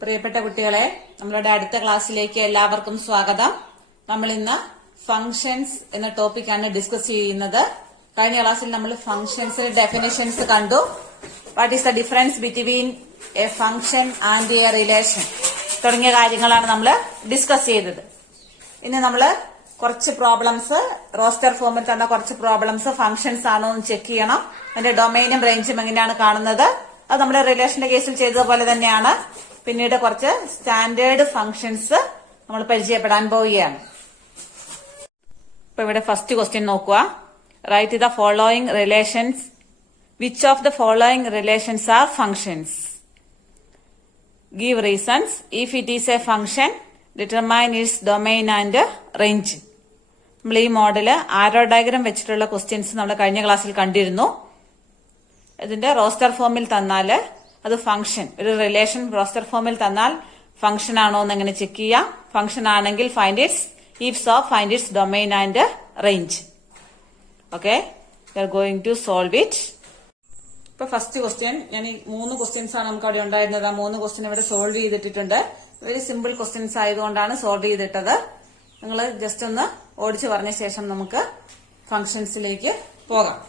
പ്രിയപ്പെട്ട കുട്ടികളെ, നമ്മളുടെ അടുത്ത ക്ലാസ്സിലേക്ക് എല്ലാവർക്കും സ്വാഗതം. നമ്മൾ ഇന്ന് ഫങ്ഷൻസ് എന്ന ടോപ്പിക്കാണ് ഡിസ്കസ് ചെയ്യുന്നത്. കഴിഞ്ഞ ക്ലാസ്സിൽ നമ്മൾ ഫങ്ഷൻസ് ഡെഫിനിഷൻസ് കണ്ടു. What is the difference between A function and A relation തുടങ്ങിയ കാര്യങ്ങളാണ് നമ്മൾ ഡിസ്കസ് ചെയ്തത്. ഇനി നമ്മൾ കുറച്ച് പ്രോബ്ലംസ്, റോസ്റ്റർ ഫോമിൽ തന്ന കുറച്ച് പ്രോബ്ലംസ് ഫങ്ഷൻസ് ആണോ എന്ന് ചെക്ക് ചെയ്യണം. അതിന്റെ ഡൊമൈനും റേഞ്ചും എങ്ങനെയാണ് കാണുന്നത്, അത് നമ്മൾ റിലേഷന്റെ കേസിൽ ചെയ്തതുപോലെ തന്നെയാണ്. പിന്നീട് കുറച്ച് സ്റ്റാൻഡേർഡ് ഫങ്ഷൻസ് നമ്മൾ പരിചയപ്പെടാൻ പോവുകയാണ്. ഇപ്പൊ ഇവിടെ ഫസ്റ്റ് ക്വസ്റ്റ്യൻ നോക്കുക. Write the following relations. Which of the following relations are functions? Give reasons. If it is A function, determine it's domain and range. നമ്മൾ ഈ മോഡല് ആരോ ഡയഗ്രം വെച്ചിട്ടുള്ള ക്വസ്റ്റ്യൻസ് നമ്മൾ കഴിഞ്ഞ ക്ലാസ്സിൽ കണ്ടിരുന്നു. ഇതിന്റെ റോസ്റ്റർ ഫോമിൽ തന്നാല് അത് ഫംഗ്ഷൻ, ഒരു റിലേഷൻ റോസ്റ്റർ ഫോമിൽ തന്നാൽ ഫംഗ്ഷൻ ആണോ എന്ന് എങ്ങനെ ചെക്ക് ചെയ്യാം. ഫംഗ്ഷൻ ആണെങ്കിൽ find its, if so find its domain and range. Okay, we are going to solve it. ഇപ്പൊ ഫസ്റ്റ് ക്വസ്റ്റ്യൻ, ഞാൻ ഈ 3 ക്വസ്റ്റ്യൻസ് ആണ് നമുക്ക് അവിടെ ഉണ്ടായിരുന്നത്. ആ 3 ക്വസ്റ്റ്യൻ ഇവിടെ സോൾവ് ചെയ്തിട്ടുണ്ട്. വെരി സിമ്പിൾ ക്വസ്റ്റ്യൻസ് ആയതുകൊണ്ടാണ് സോൾവ് ചെയ്തിട്ടത്. നിങ്ങൾ ജസ്റ്റ് ഒന്ന് ഓടിച്ചു പറഞ്ഞ ശേഷം നമുക്ക് ഫംഗ്ഷൻസിലേക്ക് പോകാം.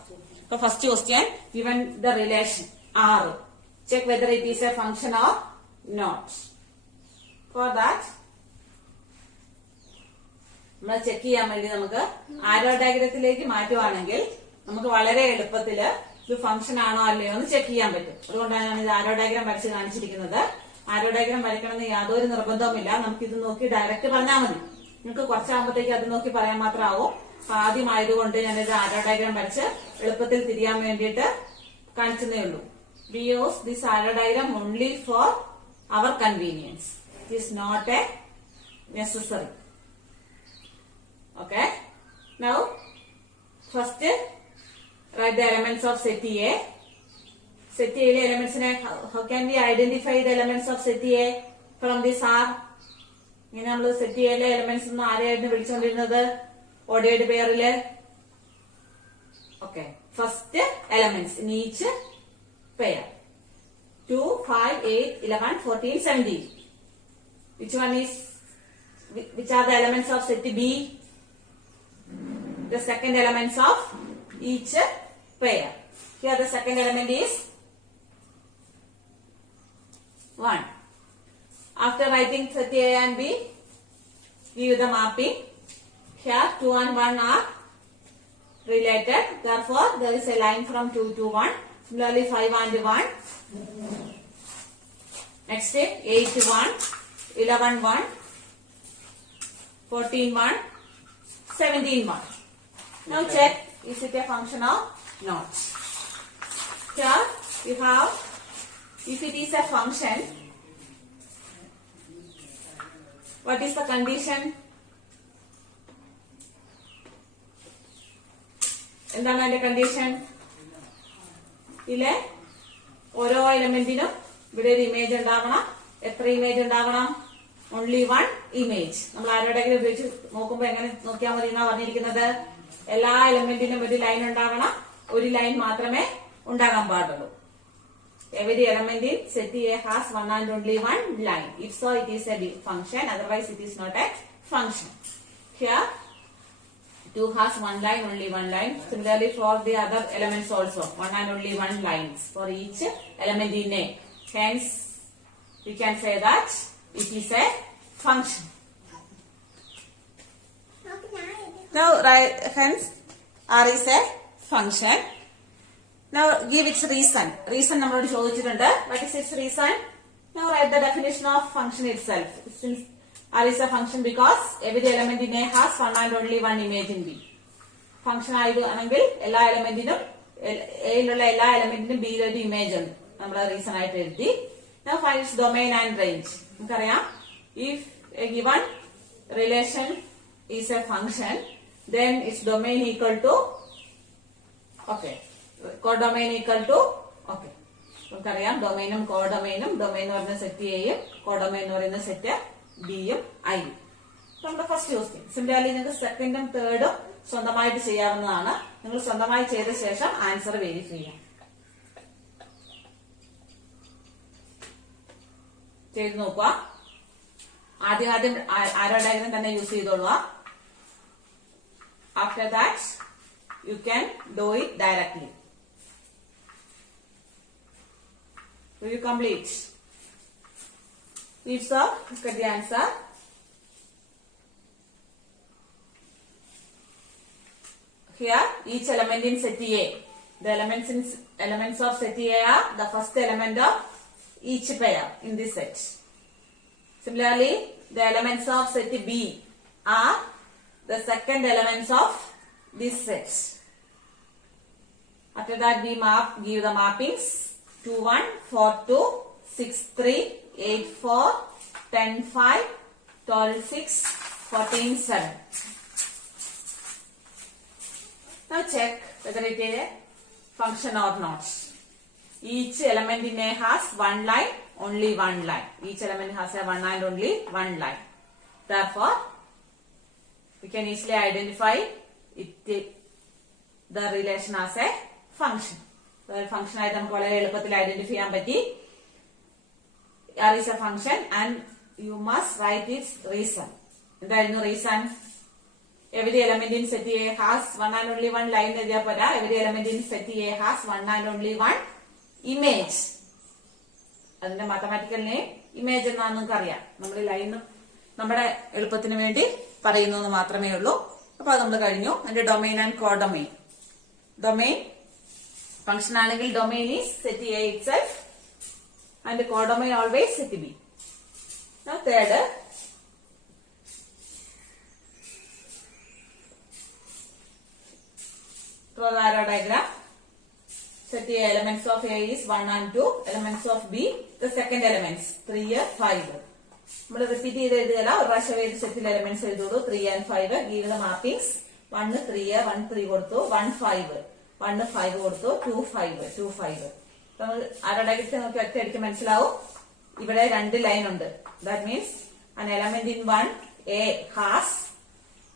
ഇപ്പൊ first question, given the relation R, check whether it is a function or not. For that, നമ്മൾ ചെക്ക് ചെയ്യാൻ വേണ്ടി നമുക്ക് ആരോ ഡയഗ്രത്തിലേക്ക് മാറ്റുവാണെങ്കിൽ നമുക്ക് വളരെ എളുപ്പത്തില് ഇത് ഫംഗ്ഷൻ ആണോ അല്ലയോ എന്ന് ചെക്ക് ചെയ്യാൻ പറ്റും. അതുകൊണ്ടാണ് ഞാൻ ഇത് ആരോ ഡയഗ്രം വരച്ച് കാണിച്ചിരിക്കുന്നത്. ആരോ ഡയഗ്രം വരയ്ക്കണമെന്ന് യാതൊരു നിർബന്ധവുമില്ല. നമുക്ക് ഇത് നോക്കി ഡയറക്റ്റ് പറഞ്ഞാൽ മതി. നിങ്ങൾക്ക് കുറച്ചാകുമ്പോഴത്തേക്ക് അത് നോക്കി പറയാൻ മാത്രമാവും. ആദ്യമായതുകൊണ്ട് ഞാനിത് ആരോ ഡയഗ്രം വരച്ച് എളുപ്പത്തിൽ തിരിയാൻ വേണ്ടിയിട്ട് കാണിച്ചതേ ഉള്ളൂ. We use this arrow diagram only for our convenience. It is not a necessary. Okay. Now, first write the elements of set A. Set A elements, how can we identify the elements of set A from this R? ഇങ്ങനെ നമ്മൾ set A elements ഒന്നും ആരെയായിരുന്നു വിളിച്ചുകൊണ്ടിരുന്നത്? Ordered പെയറില്. Okay, first elements in each pair. 2, 5, 8, 11, 14, 17. Which are the elements of set B? The second elements of each pair. Here the second element is 1. After writing set A and B, give the mapping. Here 2 and 1 are related. Therefore, there is a line from 2 to 1. Similarly, 5 and 1. Next, 8, 1, 11, 1, 14, 1, 17, 1. Now check, is it a function or not? Here, we have, if it is a function, what is the condition? എന്താണ് അതിന്റെ condition? ഇതിലെ ഓരോ എലമെന്റിനും ഇവിടെ ഒരു image ഉണ്ടാവണം. എത്ര image ഉണ്ടാവണം? Only 1 image. നമ്മൾ ആരോ ഡയഗ്രം ഉപയോഗിച്ച് നോക്കുമ്പോ എങ്ങനെ നോക്കിയാൽ മതി എന്നാ പറഞ്ഞിരിക്കുന്നത്? എല്ലാ എലമെന്റിനും ഒരു ലൈൻ ഉണ്ടാവണം. ഒരു ലൈൻ മാത്രമേ ഉണ്ടാകാൻ പാടുള്ളൂ. Every element in set A has one and only one line. If so, it is a function. Otherwise, it is not a function. Here 2 has one line, only one line. Similarly, for the other elements also, one and only one lines for each element in A. Hence, we can say that it is a function. Now, hence, R is a function. Now, give its reason. Reason നമ്മളോട് ചോദിച്ചിട്ടുണ്ട്. What is its reason? Now, write the definition of function itself. Since R is a function because every element in A has one and only one image in B. Function ആണെങ്കിൽ എല്ലാ എലമെന്റിനും, എയിലുള്ള എല്ലാ എലമെന്റിനും ബിയിൽ ഒരു image ഉണ്ട്. നമ്മൾ reason ആയിട്ട് എഴുതി. Now find its domain and range. നമുക്കറിയാം, if a given relation is a function, then its domain equal to, okay, codomain equal to, okay. നമുക്കറിയാം ഡൊമൈനും കോഡൊമൈനും. ഡൊമൈൻ എന്ന് പറയുന്ന സെറ്റ് എയും കോഡൊമൈൻ എന്ന് പറയുന്ന സെറ്റ് ബിയും ഐയും. നമ്മുടെ ഫസ്റ്റ് ക്വസ്റ്റ്യൻ. സിമിലർലി നിങ്ങൾക്ക് സെക്കൻഡും തേർഡും സ്വന്തമായിട്ട് ചെയ്യാവുന്നതാണ്. നിങ്ങൾ സ്വന്തമായി ചെയ്ത ശേഷം ആൻസർ വെരിഫൈ ചെയ്യാം. ചെയ്ത് നോക്കുക. ആദ്യം ആരോ ഡയഗ്രം തന്നെ യൂസ് ചെയ്തോളുക. After that you can do it directly. Will you complete? Please look at the answer. Here, each element in set A. The elements of set A are the first element of each pair in this set. Similarly, the elements of set B are the second elements of this set. After that, we give the mappings 2, 1, 4, 2, 6, 3, 8, 4, 10, 5, 12, 6, 14, 7. Now check whether it is a function or not. Each element in A has one line, only one line. Each element has a one and only one line. Therefore, we can easily identify the relation as a function. Function ആയിട്ട് നമുക്ക് വളരെ എളുപ്പത്തിൽ identify ചെയ്യാൻ പറ്റി. R is a function and you must write its reason. എന്തായിരുന്നു reason? Every element in set A has one and only one line എഴുതിയാൽ പോരാ. Every element in set A has one and only one image. അതിന്റെ mathematical name image എന്നാണെന്ന് നമുക്ക് അറിയാം. നമ്മൾ line നമ്മുടെ എളുപ്പത്തിന് വേണ്ടി പറയുന്നു മാത്രമേ ഉള്ളൂ. അപ്പൊ അത് നമ്മൾ കഴിഞ്ഞു. അതിന്റെ domain and codomain. Domain function ആണെങ്കിൽ domain is set A itself and codomain always set B. Now third, draw the arrow diagram. Set A elements of A is 1 and 2, elements of B the second elements 3, 5. നമ്മൾ repeat ചെയ്ത് എഴുതുകയല്ല, ഒരു പ്രാവശ്യം ഏത് സെറ്റിൽ elements എഴുതുള്ളൂ. 3 and 5 give the markings. 1 3 1 3 കൊടുത്തു, 1 5 1 5 കൊടുത്തു, 2 5 2 5. നമ്മൾ ആരുടെ നോക്കി ഒറ്റയടിക്ക് മനസ്സിലാവും ഇവിടെ രണ്ട് ലൈൻ ഉണ്ട്. That means an element in 1 A has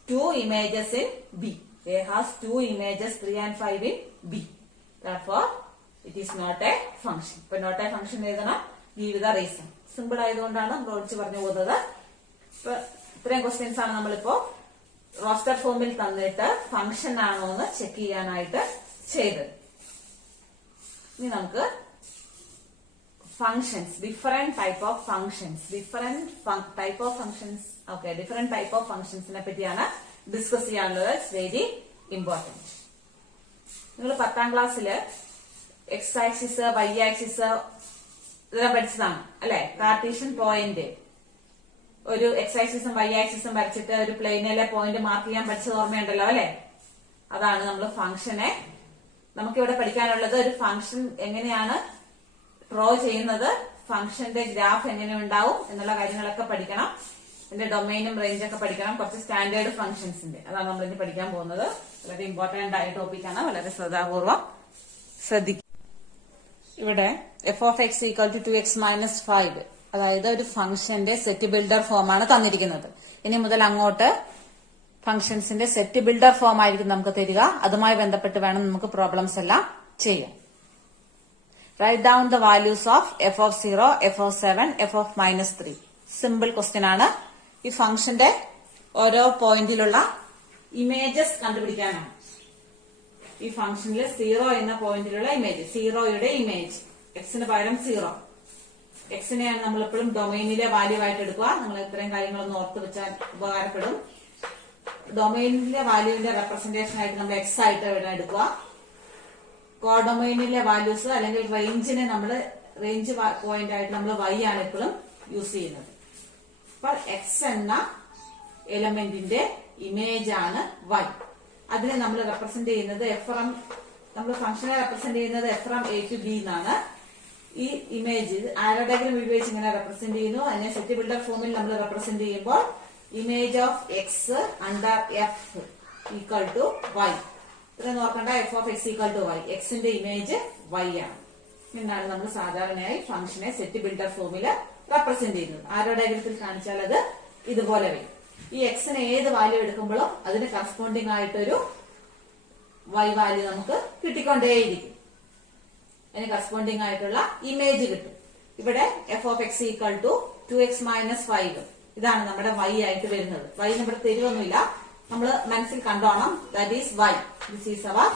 2 images in B. A has 2 images 3 and 5 in B. Therefore, it is not a function. ഇപ്പൊ not a function എഴുതണം. Give the reason. സിമ്പിൾ ആയതുകൊണ്ടാണ് നമ്മൾ ഒളിച്ചു പറഞ്ഞു പോകുന്നത്. ഇപ്പൊ ഇത്രയും ക്വസ്റ്റ്യൻസ് ആണ് നമ്മളിപ്പോ റോസ്റ്റർ ഫോമിൽ തന്നിട്ട് ഫംഗ്ഷൻ ആണോ എന്ന് ചെക്ക് ചെയ്യാനായിട്ട് ചെയ്തത്. ഇനി നമുക്ക് functions, different type of functions, different type of ഫങ്ഷൻസിനെ പറ്റിയാണ് ഡിസ്കസ് ചെയ്യാനുള്ളത്. It's very important. നിങ്ങൾ 10ാം ക്ലാസ്സില് എക്സ് ആക്സിസ്, വൈ ആക്സിസ് ഇതെല്ലാം പഠിച്ചതാണ് അല്ലെ? കാർട്ടീഷ്യൻ പോയിന്റ്, ഒരു എക്സ് ആക്സിസും വൈ ആക്സിസും വരച്ചിട്ട് ഒരു പ്ലെയിനിലെ പോയിന്റ് മാർക്ക് ചെയ്യാൻ പഠിച്ചത് ഓർമ്മയുണ്ടല്ലോ അല്ലെ? അതാണ് നമ്മൾ ഫംഗ്ഷനെ നമുക്കിവിടെ പഠിക്കാനുള്ളത്. ഒരു ഫംഗ്ഷൻ എങ്ങനെയാണ് ഡ്രോ ചെയ്യുന്നത്, ഫംഗ്ഷന്റെ ഗ്രാഫ് എങ്ങനെ ഉണ്ടാവും എന്നുള്ള കാര്യങ്ങളൊക്കെ പഠിക്കണം. ഇതിന്റെ ഡൊമൈനും റേഞ്ചൊക്കെ പഠിക്കണം. കുറച്ച് സ്റ്റാൻഡേർഡ് ഫംഗ്ഷൻസിന്റെ അതാണ് നമ്മൾ ഇനി പഠിക്കാൻ പോകുന്നത്. വളരെ ഇമ്പോർട്ടന്റ് ആയ ടോപ്പിക്കാണ്. വളരെ ശ്രദ്ധാപൂർവം ശ്രദ്ധിക്കുക. ഇവിടെ f of x equal to 2x minus 5, അതായത് ഒരു ഫംഗ്ഷന്റെ സെറ്റ് ബിൽഡർ ഫോമാണ് തന്നിരിക്കുന്നത്. ഇനി മുതൽ അങ്ങോട്ട് ഫംഗ്ഷൻസിന്റെ സെറ്റ് ബിൽഡർ ഫോം ആയിരിക്കും നമുക്ക് തരിക. അതുമായി ബന്ധപ്പെട്ട് വേണം നമുക്ക് പ്രോബ്ലംസ് എല്ലാം ചെയ്യാൻ. Write down the values of f of 0, f of 7, f of -3. Simple question ആണ്. ഈ ഫംഗ്ഷന്റെ ഓരോ പോയിന്റിലുള്ള ഇമേജസ് കണ്ടുപിടിക്കാനാണ്. ഈ ഫംഗ്ഷനിൽ 0 എന്ന പോയിന്റിലുള്ള ഇമേജ്, 0യുടെ ഇമേജ്, എക്സിന് പകരം 0. എക്സിനെയാണ് നമ്മൾ എപ്പോഴും ഡൊമൈനിലെ വാല്യൂ ആയിട്ട് എടുക്കുക. നിങ്ങൾ ഇത്രയും കാര്യങ്ങളൊന്നും ഓർത്ത് വെച്ചാൽ ഉപകാരപ്പെടും. ഡൊമൈനിലെ വാല്യൂവിന്റെ റെപ്രസെന്റേഷൻ ആയിട്ട് നമ്മൾ എക്സ് ആയിട്ട് വേണം എടുക്കുക. കോഡൊമൈനിലെ വാല്യൂസ് അല്ലെങ്കിൽ റേഞ്ചിനെ നമ്മൾ റേഞ്ച് പോയിന്റ് ആയിട്ട് നമ്മൾ വൈ ആണ് എപ്പോഴും യൂസ് ചെയ്യുന്നത്. അപ്പൊ എക്സ് എന്ന എലമെന്റിന്റെ ഇമേജ് ആണ് വൈ. അതിനെ നമ്മൾ റെപ്രസെന്റ് ചെയ്യുന്നത് നമ്മൾ ഫംഗ്ഷനെ റെപ്രസെന്റ് ചെയ്യുന്നത് ഫ്രം എ ടു ബി എന്നാണ്. ഈ ഇമേജ് ആരോ ഡയഗ്രം ഉപയോഗിച്ച് ഇങ്ങനെ റെപ്രസെന്റ് ചെയ്യുന്നു. അതിനെ സെറ്റ് ബിൽഡർ ഫോമിൽ നമ്മൾ റെപ്രസെന്റ് ചെയ്യുമ്പോൾ image of x under f equal to y. ഇത്ര നോക്കണ്ട, f of x equal to y. എക്സിന്റെ ഇമേജ് വൈ ആണ്. എന്നാണ് നമ്മൾ സാധാരണയായി ഫംഗ്ഷനെ സെറ്റ് ബിൽഡർ ഫോമിൽ റെപ്രസെന്റ് ചെയ്യുന്നത്. ആരോ ഡയഗ്രത്തിൽ കാണിച്ചാൽ അത് ഇതുപോലെ വരും. ഈ എക്സിന് ഏത് വാല്യൂ എടുക്കുമ്പോഴും അതിന് കറസ്പോണ്ടിങ് ആയിട്ടൊരു വൈ വാല്യൂ നമുക്ക് കിട്ടിക്കൊണ്ടേയിരിക്കും. അതിന് കറസ്പോണ്ടിങ് ആയിട്ടുള്ള ഇമേജ് കിട്ടും. ഇവിടെ f of x equal to 2x minus 5. ഇതാണ് നമ്മുടെ y ആയിട്ട് വരുന്നത്. y നമ്മുടെ തരുവൊന്നുമില്ല, നമ്മൾ മനസ്സിൽ കണ്ടോണം. That is y. This is our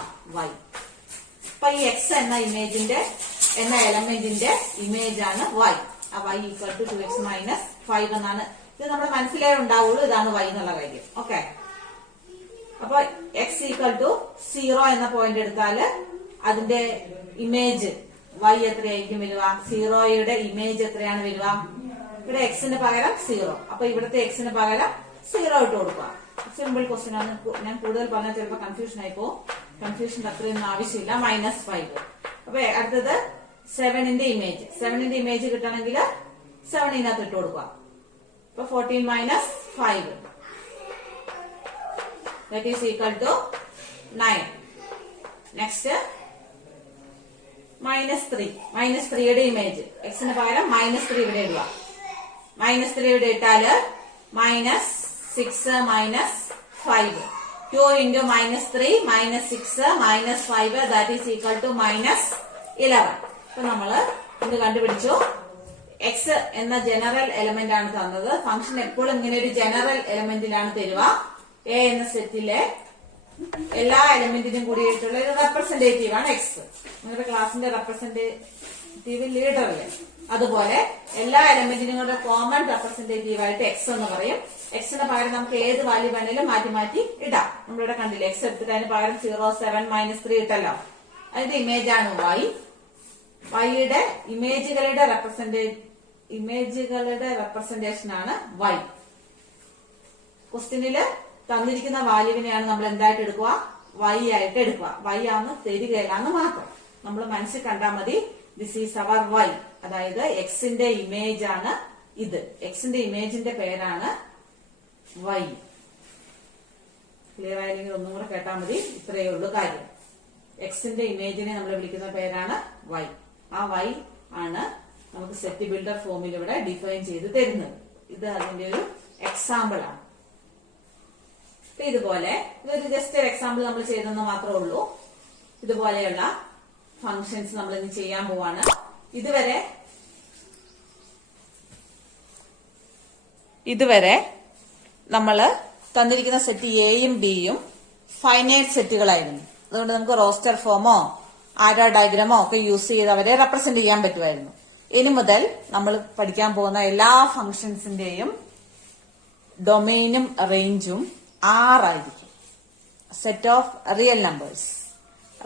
y. അപ്പൊ ഈ x എന്ന എലമെന്റിന്റെ ഇമേജ് ആണ് y. ആ y equal to 2x minus 5 എന്നാണ്. ഇത് നമ്മുടെ മനസ്സിലേ ഉണ്ടാവുള്ളൂ ഇതാണ് y എന്നുള്ള കാര്യം. ഓക്കെ, അപ്പൊ x ഈക്വൽ ടു 0 എന്ന പോയിന്റ് എടുത്താല് അതിന്റെ ഇമേജ് y എത്രയായിരിക്കും വരിക? 0യുടെ ഇമേജ് എത്രയാണ് വരിക? ഇവിടെ എക്സിന് പകരം 0. അപ്പൊ ഇവിടുത്തെ എക്സിന് പകരം 0 ഇട്ട് കൊടുക്കുക. സിമ്പിൾ ക്വസ്റ്റ്യൻ ആണ്. ഞാൻ കൂടുതൽ പറഞ്ഞാൽ ചിലപ്പോൾ കൺഫ്യൂഷൻ ആയിപ്പോ. കൺഫ്യൂഷൻ അത്രയൊന്നും ആവശ്യമില്ല. -5. അപ്പൊ അടുത്തത് 7ന്റെ ഇമേജ് കിട്ടണമെങ്കിൽ 7 ഇതിനകത്ത് ഇട്ട് കൊടുക്കുക. അപ്പൊ 14 minus 5 that is equal to 9. Next -3യുടെ ഇമേജ് എക്സിന് പകരം -3 ഇവിടെ ഇടുക. -3 ഇവിടെ ഇട്ടാല് -6 minus 5. 2 into -3 -6 -5 that is equal to -11. അപ്പൊ നമ്മള് ഇത് കണ്ടുപിടിച്ചു. എക്സ് എന്ന ജനറൽ എലമെന്റ് ആണ് തന്നത്. ഫംഗ്ഷൻ എപ്പോഴും ഇങ്ങനെ ഒരു ജനറൽ എലമെന്റിലാണ് തരുക. എ എന്ന സെറ്റിലെ എല്ലാ എലമെന്റിനും കൂടിയിട്ടുള്ള ഒരു റെപ്രസെന്റേറ്റീവ് ആണ് എക്സ്. നിങ്ങളുടെ ക്ലാസിന്റെ റെപ്രസെന്റേറ്റീവ് ലീഡർ അല്ലേ, അതുപോലെ എല്ലാ എലമെന്റിനും കൂടെ കോമൺ റെപ്രസെന്റേറ്റീവ് ആയിട്ട് എക്സ് എന്ന് പറയും. എക്സിന് പകരം നമുക്ക് ഏത് വാല്യൂ വേണേലും മാറ്റി മാറ്റി ഇടാം. നമ്മളിവിടെ കണ്ടില്ലേ, എക്സ് എടുത്തിട്ട് അതിന് പകരം 0, 7, -3 ഇട്ടല്ലോ. അതിന്റെ ഇമേജ് ആണ് y. വൈയുടെ ഇമേജുകളുടെ റെപ്രസെന്റേഷൻ ആണ് y. ക്വസ്റ്റ്യനില് തന്നിരിക്കുന്ന വാല്യൂവിനെയാണ് നമ്മൾ എന്തായിട്ട് എടുക്കുക? y ആയിട്ട് എടുക്കുക. y ആണെന്ന് തരികയില്ലാന്ന് മാത്രം നമ്മൾ മനസ്സിൽ കണ്ടാൽ മതി. This is our y. അതായത് എക്സിന്റെ ഇമേജ് ആണ് ഇത്. എക്സിന്റെ ഇമേജിന്റെ പേരാണ് y. ക്ലിയർ ആയില്ലെങ്കിൽ ഒന്നും കൂടെ കേട്ടാൽ മതി. ഇത്രയേ ഉള്ളൂ കാര്യം. എക്സിന്റെ ഇമേജിനെ നമ്മൾ വിളിക്കുന്ന പേരാണ് y. ആ y ആണ് നമുക്ക് സെറ്റ് ബിൽഡർ ഫോമിൽ ഇവിടെ ഡിഫൈൻ ചെയ്ത് തരുന്നത്. ഇത് അതിന്റെ ഒരു എക്സാമ്പിൾ ആണ്. ഇതുപോലെ ഇതൊരു ജസ്റ്റ് ഒരു എക്സാമ്പിൾ നമ്മൾ ചെയ്തെന്ന് മാത്രമേ ഉള്ളൂ. ഇതുപോലെയുള്ള ഫങ്ഷൻസ് നമ്മൾ ഇനി ചെയ്യാൻ പോവാണ്. ഇതുവരെ നമ്മള് തന്നിരിക്കുന്ന സെറ്റ് എയും ബിയും ഫൈനൈറ്റ് സെറ്റുകളായിരുന്നു. അതുകൊണ്ട് നമുക്ക് റോസ്റ്റർ ഫോമോ ആരോ ഡയഗ്രാമോ ഒക്കെ യൂസ് ചെയ്ത് അവരെ റെപ്രസെന്റ് ചെയ്യാൻ പറ്റുമായിരുന്നു. ഇനി മുതൽ നമ്മൾ പഠിക്കാൻ പോകുന്ന എല്ലാ ഫങ്ഷൻസിന്റെയും ഡൊമെയിനും റേഞ്ചും R ആയിരിക്കും. Set of real numbers.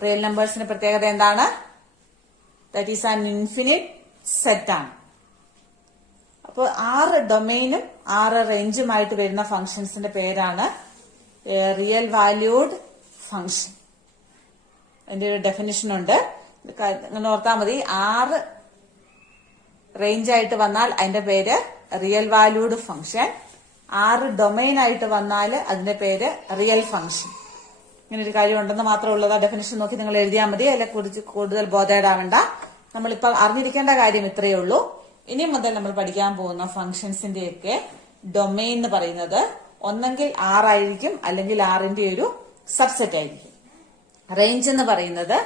Real നമ്പേഴ്സിന്റെ പ്രത്യേകത എന്താണ്? That is an infinite set ആണ്. അപ്പോൾ 6 ഡൊമെയിനും 6 റേഞ്ചുമായിട്ട് വരുന്ന ഫങ്ഷൻസിന്റെ പേരാണ് റിയൽ വാല്യൂഡ് ഫങ്ഷൻ. അതിന്റെ ഒരു ഡെഫിനിഷൻ ഉണ്ട്. അങ്ങനെ ഓർത്താൽ മതി. 6 റേഞ്ച് ആയിട്ട് വന്നാൽ അതിന്റെ പേര് റിയൽ വാല്യൂഡ് ഫങ്ഷൻ. 6 ഡൊമെയിൻ ആയിട്ട് വന്നാൽ അതിന്റെ പേര് റിയൽ ഫങ്ഷൻ. ഇങ്ങനെ ഒരു കാര്യം ഉണ്ടെന്ന് മാത്രമേ ഉള്ളത്. ആ ഡെഫിനിഷൻ നോക്കി നിങ്ങൾ എഴുതിയാൽ മതി. അതിനെ കുറിച്ച് കൂടുതൽ ബോധേടാവണ്ട. നമ്മളിപ്പോ അറിഞ്ഞിരിക്കേണ്ട കാര്യം ഇത്രയേ ഉള്ളൂ. ഇനി മുതൽ നമ്മൾ പഠിക്കാൻ പോകുന്ന ഫങ്ഷൻസിന്റെയൊക്കെ ഡൊമെയിൻ എന്ന് പറയുന്നത് ഒന്നെങ്കിൽ R ആയിരിക്കും, അല്ലെങ്കിൽ Rന്റെ ഒരു സബ്സെറ്റ് ആയിരിക്കും. റേഞ്ച് എന്ന് പറയുന്നത്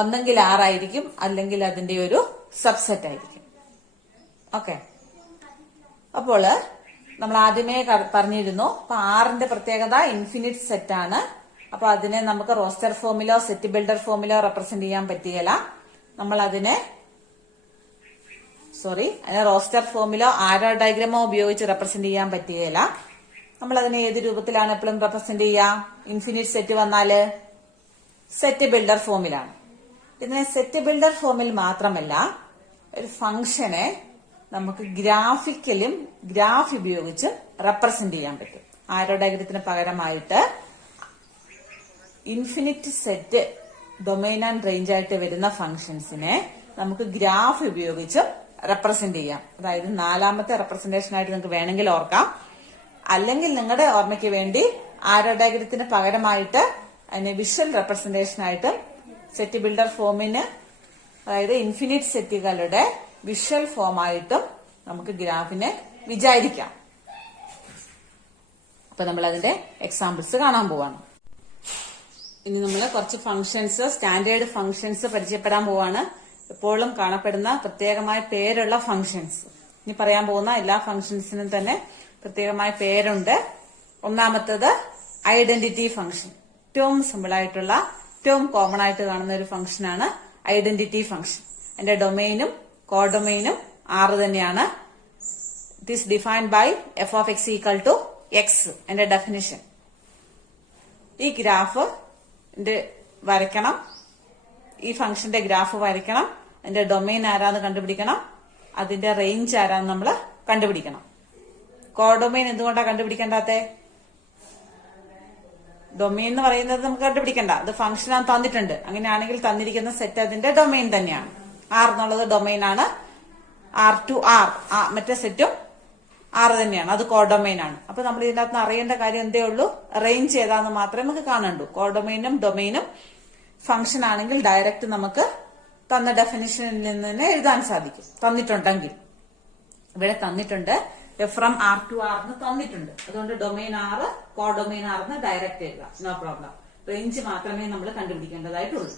ഒന്നെങ്കിൽ R ആയിരിക്കും, അല്ലെങ്കിൽ അതിന്റെ ഒരു സബ്സെറ്റ് ആയിരിക്കും. ഓക്കെ, അപ്പോൾ നമ്മൾ ആദ്യമേ പറഞ്ഞിരുന്നു. അപ്പൊ ആറിന്റെ പ്രത്യേകത ഇൻഫിനിറ്റ് സെറ്റ് ആണ്. അപ്പൊ അതിനെ നമുക്ക് റോസ്റ്റർ ഫോമിലോ സെറ്റ് ബിൽഡർ ഫോമിലോ റെപ്രസെന്റ് ചെയ്യാൻ പറ്റുകയില്ല. നമ്മൾ അതിനെ റോസ്റ്റർ ഫോമിലോ ആരോ ഡയഗ്രാമോ ഉപയോഗിച്ച് റെപ്രസെന്റ് ചെയ്യാൻ പറ്റുകയില്ല. നമ്മൾ അതിനെ ഏത് രൂപത്തിലാണ് എപ്പോഴും റെപ്രസെന്റ് ചെയ്യുക? ഇൻഫിനിറ്റ് സെറ്റ് വന്നാല് സെറ്റ് ബിൽഡർ ഫോമിലാണ്. ഇതിനെ സെറ്റ് ബിൽഡർ ഫോമിൽ മാത്രമല്ല, ഒരു ഫംഗ്ഷനെ നമുക്ക് ഗ്രാഫിക്കലും ഗ്രാഫ് ഉപയോഗിച്ച് റെപ്രസെന്റ് ചെയ്യാൻ പറ്റും. ആരോ ഡയഗ്രത്തിന് പകരമായിട്ട് infinite set domain and range ആയിട്ട് വരുന്ന ഫംഗ്ഷൻസിനെ നമുക്ക് ഗ്രാഫ് ഉപയോഗിച്ച് റെപ്രസെന്റ് ചെയ്യാം. അതായത് 4ാമത്തെ റെപ്രസെന്റേഷൻ ആയിട്ട് നിങ്ങൾക്ക് വേണമെങ്കിൽ ഓർക്കാം. അല്ലെങ്കിൽ നിങ്ങളുടെ ഓർമ്മയ്ക്ക് വേണ്ടി ആരോ ഡയഗ്രത്തിന് പകരമായിട്ട് അതിനെ വിഷ്വൽ റെപ്രസെന്റേഷൻ ആയിട്ട് സെറ്റ് ബിൽഡർ ഫോമിന്, അതായത് ഇൻഫിനിറ്റ് സെറ്റുകളുടെ വിഷ്വൽ ഫോമായിട്ടും നമുക്ക് ഗ്രാഫിനെ വിചാരിക്കാം. അപ്പൊ നമ്മൾ അതിന്റെ എക്സാമ്പിൾസ് കാണാൻ പോവാണ്. ഇനി നമ്മൾ കുറച്ച് ഫംഗ്ഷൻസ്, സ്റ്റാൻഡേർഡ് ഫംഗ്ഷൻസ് പരിചയപ്പെടാൻ പോവാണ്. എപ്പോഴും കാണപ്പെടുന്ന പ്രത്യേകമായ പേരുള്ള ഫംഗ്ഷൻസ്. ഇനി പറയാൻ പോകുന്ന എല്ലാ ഫംഗ്ഷൻസിനും തന്നെ പ്രത്യേകമായ പേരുണ്ട്. ഒന്നാമത്തേത് ഐഡന്റിറ്റി ഫംഗ്ഷൻ. ഏറ്റവും സിമ്പിൾ ആയിട്ടുള്ള, ഏറ്റവും കോമൺ ആയിട്ട് കാണുന്ന ഒരു ഫംഗ്ഷനാണ് ഐഡന്റിറ്റി ഫംഗ്ഷൻ. അതിന്റെ ഡൊമെയിനും കോഡൊമെയിനും 6 തന്നെയാണ്. It is defined by f of x equal to x. അതിന്റെ ഡെഫിനിഷൻ, ഈ ഗ്രാഫ് വരയ്ക്കണം, ഈ ഫംഗ്ഷന്റെ ഗ്രാഫ് വരയ്ക്കണം, അതിന്റെ ഡൊമെയിൻ ആരാന്ന് കണ്ടുപിടിക്കണം, അതിന്റെ റേഞ്ച് ആരാന്ന് നമ്മൾ കണ്ടുപിടിക്കണം. കോഡൊമെയിൻ എന്തുകൊണ്ടാണ് കണ്ടുപിടിക്കേണ്ടാത്തേ? ഡൊമെയിൻ എന്ന് പറയുന്നത് നമുക്ക് കണ്ടുപിടിക്കണ്ട, അത് ഫംഗ്ഷൻ തന്നിട്ടുണ്ട്. അങ്ങനെയാണെങ്കിൽ തന്നിരിക്കുന്ന സെറ്റ് അതിന്റെ ഡൊമെയിൻ തന്നെയാണ്. ആർ എന്നുള്ളത് ഡൊമെയിൻ ആണ്. R to R, മറ്റേ സെറ്റും 6 തന്നെയാണ്, അത് കോഡൊമെയിൻ ആണ്. അപ്പൊ നമ്മൾ ഇതിനകത്ത് അറിയേണ്ട കാര്യം എന്തേ ഉള്ളൂ, റേഞ്ച് ഏതാന്ന് മാത്രമേ നമുക്ക് കാണണ്ടൂ. കോഡൊമെയിനും ഡൊമെയിനും ഫംഗ്ഷൻ ആണെങ്കിൽ ഡയറക്റ്റ് നമുക്ക് തന്ന ഡെഫിനിഷനിൽ നിന്ന് തന്നെ എഴുതാൻ സാധിക്കും, തന്നിട്ടുണ്ടെങ്കിൽ. ഇവിടെ തന്നിട്ടുണ്ട് ഫ്രം R to R എന്ന് തന്നിട്ടുണ്ട്. അതുകൊണ്ട് ഡൊമെയിൻ 6, കോഡൊമെയിൻ 6 എന്ന് ഡയറക്റ്റ് എഴുതാം, നോ പ്രോബ്ലം. റേഞ്ച് മാത്രമേ നമ്മൾ കണ്ടുപിടിക്കേണ്ടതായിട്ടുള്ളൂ.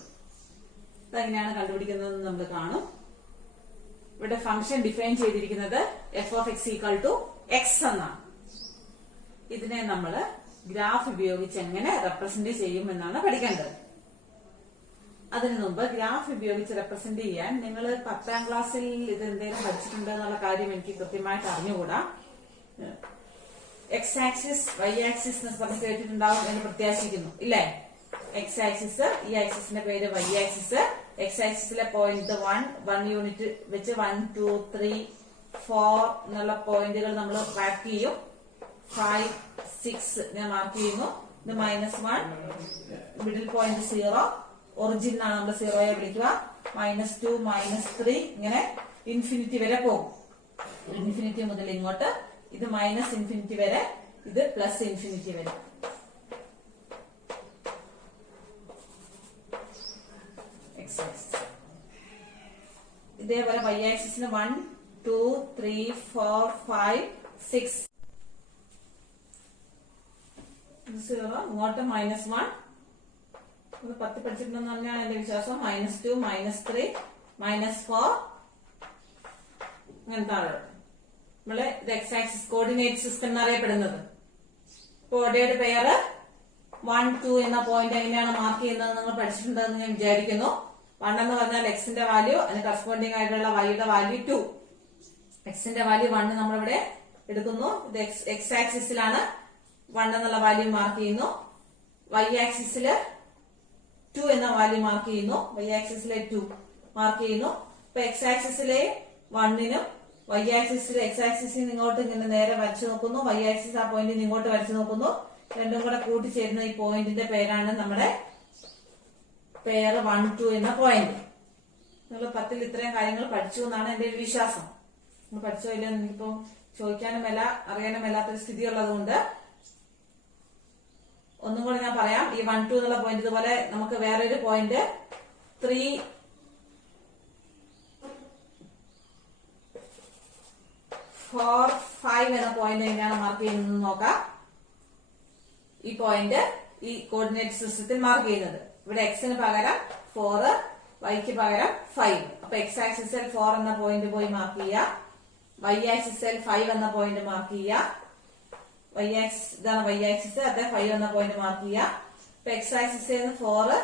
അതെങ്ങനെയാണ് കണ്ടുപിടിക്കുന്നത് നമ്മൾ കാണും. ഇവിടെ ഫംഗ്ഷൻ ഡിഫൈൻ ചെയ്തിരിക്കുന്നത് f of x equal to x എന്നാണ്. ഇതിനെ നമ്മൾ ഗ്രാഫ് ഉപയോഗിച്ച് എങ്ങനെ റെപ്രസെന്റ് ചെയ്യും എന്നാണ് പഠിക്കേണ്ടത്. അതിനു മുമ്പ് ഗ്രാഫ് ഉപയോഗിച്ച് റെപ്രസെന്റ് ചെയ്യാൻ നിങ്ങൾ 10ാം ക്ലാസ്സിൽ ഇത് എന്തെങ്കിലും പഠിച്ചിട്ടുണ്ടോ എന്നുള്ള കാര്യം എനിക്ക് കൃത്യമായിട്ട് അറിഞ്ഞുകൂടാ. എക്സ് ആക്സിസ്, വൈ ആക്സിസ് എന്ന് പറഞ്ഞ് കേട്ടിട്ടുണ്ടാവും എന്ന് പ്രത്യാശിക്കുന്നു, ഇല്ലേ? എക്സ് ആക്സിസ്, ഈ ആക്സിസിന്റെ പേര് വൈ ആക്സിസ്. എക്സ് ആക്സിസിലെ പോയിന്റ് 1 യൂണിറ്റ് വെച്ച് 1, 2, 3, 4 എന്നുള്ള പോയിന്റുകൾ നമ്മൾ ട്രാക്ക് ചെയ്യും. 5, 6 ഞാൻ മാർക്ക് ചെയ്യുന്നു. ഇത് -1, മിഡിൽ പോയിന്റ് 0, ഒറിജിൻ ആണ് നമ്മൾ 0യെ വിളിക്കുക. -2, -3 ഇങ്ങനെ ഇൻഫിനിറ്റി വരെ പോകും. ഇൻഫിനിറ്റി മുതൽ ഇങ്ങോട്ട് ഇത് -ഇൻഫിനിറ്റി വരെ, ഇത് +ഇൻഫിനിറ്റി വരെ. ഇതേപോലെ വൈ ആക്സിസിന് 1, 2, 3, 4, 5, 6, 0 ഇങ്ങോട്ട് -1. 10 പഠിച്ചിട്ടുണ്ടെന്ന് തന്നെയാണ് എന്റെ വിശ്വാസം. -2, -3, -4 അങ്ങനത്തെ നമ്മള് ഇത് എക്സ് ആക്സിസ് കോർഡിനേറ്റ് സിസ്റ്റം എന്നറിയപ്പെടുന്നത്. കോർഡിനേറ്റ് പെയർ 1, 2 എന്ന പോയിന്റ് എങ്ങനെയാണ് മാർക്ക് ചെയ്യുന്നത് നിങ്ങൾ പഠിച്ചിട്ടുണ്ടെന്ന് ഞാൻ വിചാരിക്കുന്നു. 1 എന്ന് പറഞ്ഞാൽ എക്സിന്റെ വാല്യൂ, അതിന് കറസ്പോണ്ടിങ് ആയിട്ടുള്ള വൈയുടെ വാല്യൂ 2. എക്സിന്റെ വാല്യൂ 1 നമ്മളിവിടെ എടുക്കുന്നു. ഇത് എക്സ് ആക്സിസിലാണ് 1 എന്നുള്ള വാല്യൂ മാർക്ക് ചെയ്യുന്നു. വൈ ആക്സിസില് 2 എന്ന വാല്യൂ മാർക്ക് ചെയ്യുന്നു. വൈ ആക്സിസിലെ 2 മാർക്ക് ചെയ്യുന്നു. ഇപ്പൊ എക്സ് ആക്സിസിലെ 1നും വൈ ആക്സിസിലെ എക്സ് ആക്സിസിൽ ഇങ്ങോട്ട് ഇങ്ങനെ നേരെ വരച്ചു നോക്കുന്നു. വൈ ആക്സിസ് ആ പോയിന്റിൽ ഇങ്ങോട്ട് വരച്ചു നോക്കുന്നു. രണ്ടും കൂടെ കൂട്ടിച്ചേരുന്ന ഈ പോയിന്റിന്റെ പേരാണ് നമ്മുടെ പെയർ 1, 2 എന്ന പോയിന്റ്. നിങ്ങൾ 10ൽ ഇത്രയും കാര്യങ്ങൾ പഠിച്ചു എന്നാണ് എന്റെ ഒരു വിശ്വാസം. നിങ്ങൾ പഠിച്ചോ ഇല്ലെന്ന് എനിക്കിപ്പോ ചോദിക്കാനും മേല, അറിയാനും മേലാത്തൊരു സ്ഥിതി ഉള്ളതുകൊണ്ട് ഒന്നും കൂടെ ഞാൻ പറയാം. ഈ 1, 2 എന്നുള്ള പോയിന്റ് ഇതുപോലെ നമുക്ക് വേറൊരു പോയിന്റ് 3, 4, 5 എന്ന പോയിന്റ് എങ്ങനെയാണ് മാർക്ക് ചെയ്യുന്നത് നോക്കാം. ഈ പോയിന്റ് ഈ കോർഡിനേറ്റ് സിസ്റ്റത്തിൽ മാർക്ക് ചെയ്യുന്നത്. ഇവിടെ എക്സിന് പകരം 4, വൈക്ക് പകരം 5. അപ്പൊ എക്സ് ആക്സിസിൽ 4 എന്ന പോയിന്റ് പോയി മാർക്ക് ചെയ്യുക. വൈ ആക്സിസിൽ 5 എന്ന പോയിന്റ് മാർക്ക് ചെയ്യുക. വൈ ആക്സിസ് ഇതാണ് വൈ ആക്സിസ്, അതെ 5 എന്ന പോയിന്റ് മാർക്ക് ചെയ്യുക. ഇപ്പൊ എക്സ് ആക്സിസിൽ 4,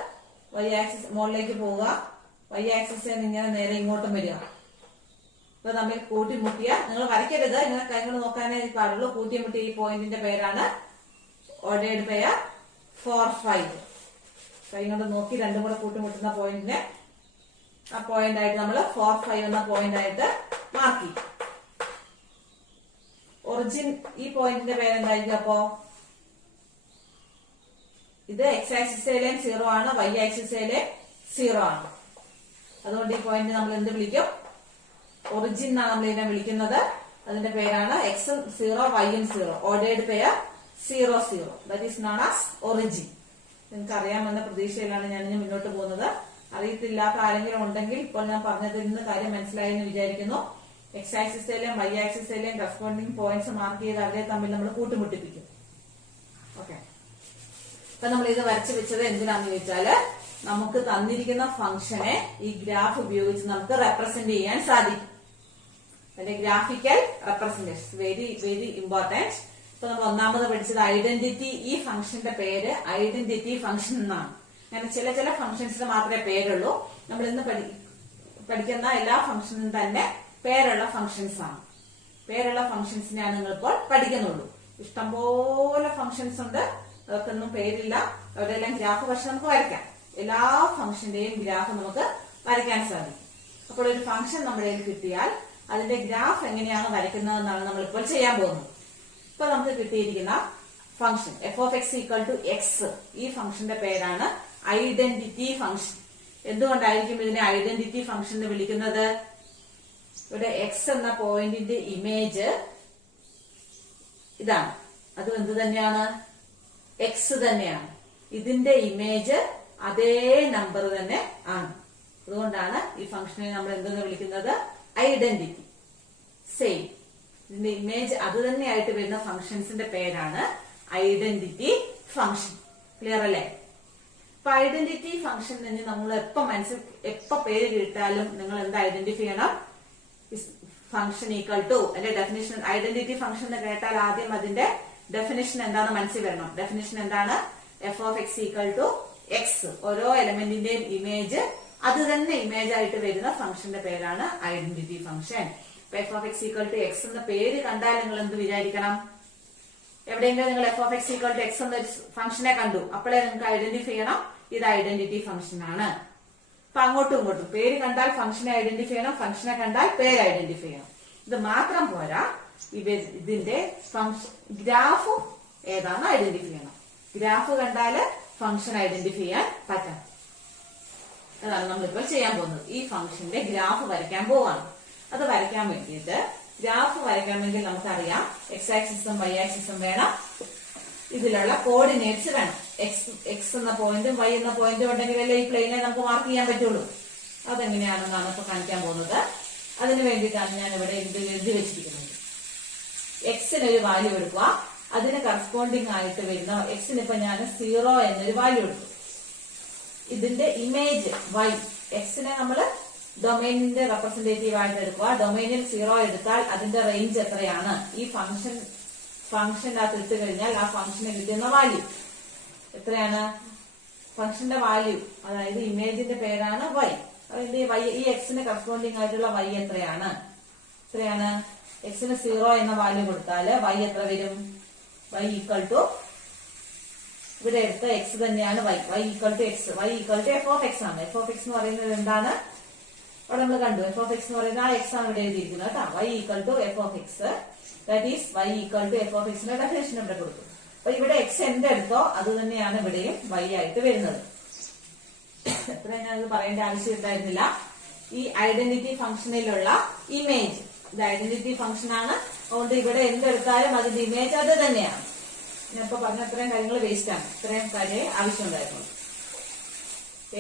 വൈ ആക്സിസ് മുകളിലേക്ക് പോവുക. വൈ ആക്സിസിൽ ഇങ്ങനെ നേരെ ഇങ്ങോട്ടും വരിക. ഇപ്പൊ തമ്മിൽ കൂട്ടിമുട്ടിയ, നിങ്ങൾ വരയ്ക്കരുത്, ഇങ്ങനെ കാര്യങ്ങൾ നോക്കാനേ പാടുള്ളൂ. കൂട്ടിമുട്ടിയ ഈ പോയിന്റിന്റെ പേരാണ് ഓർഡേർഡ് പെയർ 4, 5. കൈ കൊണ്ട് നോക്കി രണ്ടും കൂടെ കൂട്ടിമുട്ടുന്ന പോയിന്റിനെ ആ പോയിന്റ് ആയിട്ട് നമ്മൾ 4, 5 എന്ന പോയിന്റ് ആയിട്ട് മാർക്ക് ചെയ്യും. ഒറിജിൻ ഈ പോയിന്റിന്റെ പേരെന്തായിരിക്കും? അപ്പോ ഇത് എക്സ് ആക്സിസിലെ 0 ആണ്, വൈ ആക്സിസിലെ 0 ആണ്. അതുകൊണ്ട് ഈ പോയിന്റ് നമ്മൾ എന്ത് വിളിക്കും? ഒറിജിൻ എന്നാണ് നമ്മൾ ഇതിനെ വിളിക്കുന്നത്. അതിന്റെ പേരാണ് എക്സും 0, വൈയും 0, ordered pair 0, 0. That is known as origin. നിങ്ങൾക്ക് അറിയാമെന്ന പ്രതീക്ഷയിലാണ് ഞാൻ ഇനി മുന്നോട്ട് പോകുന്നത്. അറിയത്തില്ലാത്ത ആരെങ്കിലും ഉണ്ടെങ്കിൽ ഇപ്പോൾ ഞാൻ പറഞ്ഞതിൽ നിന്ന് കാര്യം മനസ്സിലായി എന്ന് വിചാരിക്കുന്നു. എക്സ് ആക്സിസിലെയും വൈ ആക്സിസിലെയും കറസ്പോണ്ടിങ് പോയിന്റ്സ് മാർക്ക് ചെയ്ത് അവരെ തമ്മിൽ നമ്മൾ കൂട്ടിമുട്ടിപ്പിക്കും. ഓക്കെ, അപ്പൊ നമ്മൾ ഇത് വരച്ചു വെച്ചത് എന്തിനാന്ന് ചോദിച്ചാല് നമുക്ക് തന്നിരിക്കുന്ന ഫംഗ്ഷനെ ഈ ഗ്രാഫ് ഉപയോഗിച്ച് നമുക്ക് റെപ്രസെന്റ് ചെയ്യാൻ സാധിക്കും. അതിന്റെ graphical representation very very important. ഇപ്പൊ നമ്മൾ ഒന്നാമത് പഠിച്ചത് ഐഡന്റിറ്റി. ഈ ഫംഗ്ഷന്റെ പേര് ഐഡന്റിറ്റി ഫംഗ്ഷൻ എന്നാണ്. അങ്ങനെ ചില ചില ഫംഗ്ഷൻസിന് മാത്രമേ പേരുള്ളൂ. നമ്മൾ ഇന്ന് പഠിക്കുന്ന എല്ലാ ഫംഗ്ഷനും തന്നെ പേരുള്ള ഫംഗ്ഷൻസ് ആണ്. പേരുള്ള ഫംഗ്ഷൻസിനെയാണ് നിങ്ങൾ ഇപ്പോൾ പഠിക്കുന്നുള്ളൂ. ഇഷ്ടംപോലെ ഫംഗ്ഷൻസ് ഉണ്ട്, അതൊക്കെ പേരില്ല. അവരുടെ എല്ലാം ഗ്രാഫ് പക്ഷെ നമുക്ക് വരയ്ക്കാം. എല്ലാ ഫംഗ്ഷന്റെയും ഗ്രാഫ് നമുക്ക് വരയ്ക്കാൻ സാധിക്കും. അപ്പോൾ ഒരു ഫംഗ്ഷൻ നമ്മുടെ കയ്യിൽ കിട്ടിയാൽ അതിന്റെ ഗ്രാഫ് എങ്ങനെയാണ് വരയ്ക്കുന്നതെന്നാണ് നമ്മളിപ്പോൾ ചെയ്യാൻ പോകുന്നത്. ഇപ്പൊ നമുക്ക് കിട്ടിയിരിക്കുന്ന ഫംഗ്ഷൻ f(x) ഈ ഫംഗ്ഷന്റെ പേരാണ് ഐഡന്റിറ്റി ഫംഗ്ഷൻ. എന്തുകൊണ്ടായിരിക്കും ഇതിനെ ഐഡന്റിറ്റി ഫംഗ്ഷൻ എന്ന് വിളിക്കുന്നത്? ഇവിടെ എക്സ് എന്ന പോയിന്റിന്റെ ഇമേജ് ഇതാണ്. അത് എന്ത് തന്നെയാണ്? എക്സ് തന്നെയാണ്. ഇതിന്റെ ഇമേജ് അതേ നമ്പർ തന്നെ ആണ്. അതുകൊണ്ടാണ് ഈ ഫംഗ്ഷനെ നമ്മൾ എന്തെന്ന് വിളിക്കുന്നത്? ഐഡന്റിറ്റി. സെയിം ഇതിന്റെ ഇമേജ് അത് തന്നെയായിട്ട് വരുന്ന ഫംഗ്ഷൻസിന്റെ പേരാണ് ഐഡന്റിറ്റി ഫംഗ്ഷൻ. ക്ലിയർ അല്ലേ? അപ്പൊ ഐഡന്റിറ്റി ഫംഗ്ഷൻ തന്നെ നമ്മൾ എപ്പോ പേര് കേട്ടാലും നിങ്ങൾ എന്താ ഐഡന്റിഫൈ ചെയ്യണം? ഫംഗ്ഷൻ ഈക്വൽ ടു അതിന്റെ ഡെഫിനിഷൻ. ഐഡന്റിറ്റി ഫംഗ്ഷൻ എന്ന് കേട്ടാൽ ആദ്യം അതിന്റെ ഡെഫിനിഷൻ എന്താണെന്ന് മനസ്സിൽ വരണം. ഡെഫിനിഷൻ എന്താണ്? f(x) equal to X. ഓരോ എലമെന്റിന്റെയും ഇമേജ് അത് തന്നെ ഇമേജ് ആയിട്ട് വരുന്ന ഫംഗ്ഷന്റെ പേരാണ് identity function. f(x) equal to x എന്ന പേര് കണ്ടാൽ നിങ്ങൾ എന്ത് വിചാരിക്കണം? എവിടെയെങ്കിലും നിങ്ങൾ f(x) ഈക്വൽ ടു എക്സ് എന്ന ഫംഗ്ഷനെ കണ്ടു, അപ്പോഴേ നിങ്ങൾക്ക് ഐഡന്റിഫൈ ചെയ്യണം ഇത് ഐഡന്റിറ്റി ഫംഗ്ഷൻ ആണ്. അപ്പൊ അങ്ങോട്ടും ഇങ്ങോട്ടും പേര് കണ്ടാൽ ഫംഗ്ഷനെ ഐഡന്റിഫൈ ചെയ്യണം, ഫംഗ്ഷനെ കണ്ടാൽ പേര് ഐഡന്റിഫൈ ചെയ്യണം. ഇത് മാത്രം പോരാ, ഇതിന്റെ ഗ്രാഫും ഏതാണെന്ന് ഐഡന്റിഫൈ ചെയ്യണം. ഗ്രാഫ് കണ്ടാല് ഫംഗ്ഷൻ ഐഡന്റിഫൈ ചെയ്യാൻ പറ്റണം. അതാണ് നമ്മളിപ്പോൾ ചെയ്യാൻ പോകുന്നത്. ഈ ഫംഗ്ഷന്റെ ഗ്രാഫ് വരയ്ക്കാൻ പോവാണ്. അത് വരയ്ക്കാൻ വേണ്ടിയിട്ട് ഗ്രാഫ് വരയ്ക്കണമെങ്കിൽ നമുക്കറിയാം എക്സ് ആക്സിസും വൈ ആക്സിസും വേണം. ഇതിലുള്ള കോർഡിനേറ്റ്സ് വേണം. എക്സ് എന്ന പോയിന്റും വൈ എന്ന പോയിന്റും ഉണ്ടെങ്കിലല്ലേ ഈ പ്ലെയിനെ നമുക്ക് മാർക്ക് ചെയ്യാൻ പറ്റുള്ളൂ. അതെങ്ങനെയാണെന്നാണ് ഇപ്പൊ കാണിക്കാൻ പോകുന്നത്. അതിനു വേണ്ടിയിട്ടാണ് ഞാൻ ഇവിടെ എഴുതി വെച്ചിരിക്കുന്നത്. എക്സിന് ഒരു വാല്യൂ എടുക്കുക, അതിന് കറസ്പോണ്ടിങ് ആയിട്ട് വരുന്ന എക്സിന് ഇപ്പൊ ഞാൻ 0 എന്നൊരു വാല്യൂ എടുത്തു. ഇതിന്റെ ഇമേജ് വൈ, എക്സിനെ നമ്മൾ ഡൊമൈനിന്റെ റെപ്രസെന്റേറ്റീവ് ആയിട്ട് എടുക്കുക. ഡൊമൈനിൽ 0 എടുത്താൽ അതിന്റെ റേഞ്ച് എത്രയാണ്? ഈ ഫംഗ്ഷനകത്ത് ഇട്ട് കഴിഞ്ഞാൽ ആ ഫംഗ്ഷന് കിട്ടുന്ന വാല്യൂ എത്രയാണ്? ഫംഗ്ഷന്റെ വാല്യൂ, അതായത് ഇമേജിന്റെ പേരാണ് വൈ. അതിന്റെ വൈ, ഈ എക്സിന് കറസ്പോണ്ടിങ് ആയിട്ടുള്ള വൈ എത്രയാണ്? എക്സിന് 0 എന്ന വാല്യൂ കൊടുത്താൽ വൈ എത്ര വരും? വൈ ഈക്വൽ ടു, ഇവിടെ എടുത്ത എക്സ് തന്നെയാണ് y. Y equal to x, y equal to f(x) ആണ്. f(x) എന്ന് പറയുന്നത് എന്താണ്? അവിടെ നമ്മൾ കണ്ടു. f(x) എന്ന് പറയുന്നത് ആ എക്സ് ആണ് ഇവിടെ എഴുതിയിരിക്കുന്നത് കേട്ടോ. Y equal to f(x), that is y equal to f(x) ന്റെ ഡെഫിനിഷൻ ഇവിടെ കൊടുത്തു. അപ്പൊ ഇവിടെ എക്സ് എന്തെടുത്തോ അത് തന്നെയാണ് ഇവിടെയും വൈ ആയിട്ട് വരുന്നത്. എത്രയും ഞാനത് പറയേണ്ട ആവശ്യം ഉണ്ടായിരുന്നില്ല. ഈ ഐഡന്റിറ്റി ഫംഗ്ഷനിലുള്ള ഇമേജ്, ഇത് ഐഡന്റിറ്റി ഫംഗ്ഷൻ ആണ്. അതുകൊണ്ട് ഇവിടെ എന്തെടുത്താലും അതിന്റെ ഇമേജ് അത് തന്നെയാണ്. ഞാനിപ്പോ പറഞ്ഞ അത്രയും കാര്യങ്ങൾ വേസ്റ്റ് ആണ്. ഇത്രയും കാര്യം ആവശ്യമുണ്ടായിരുന്നു.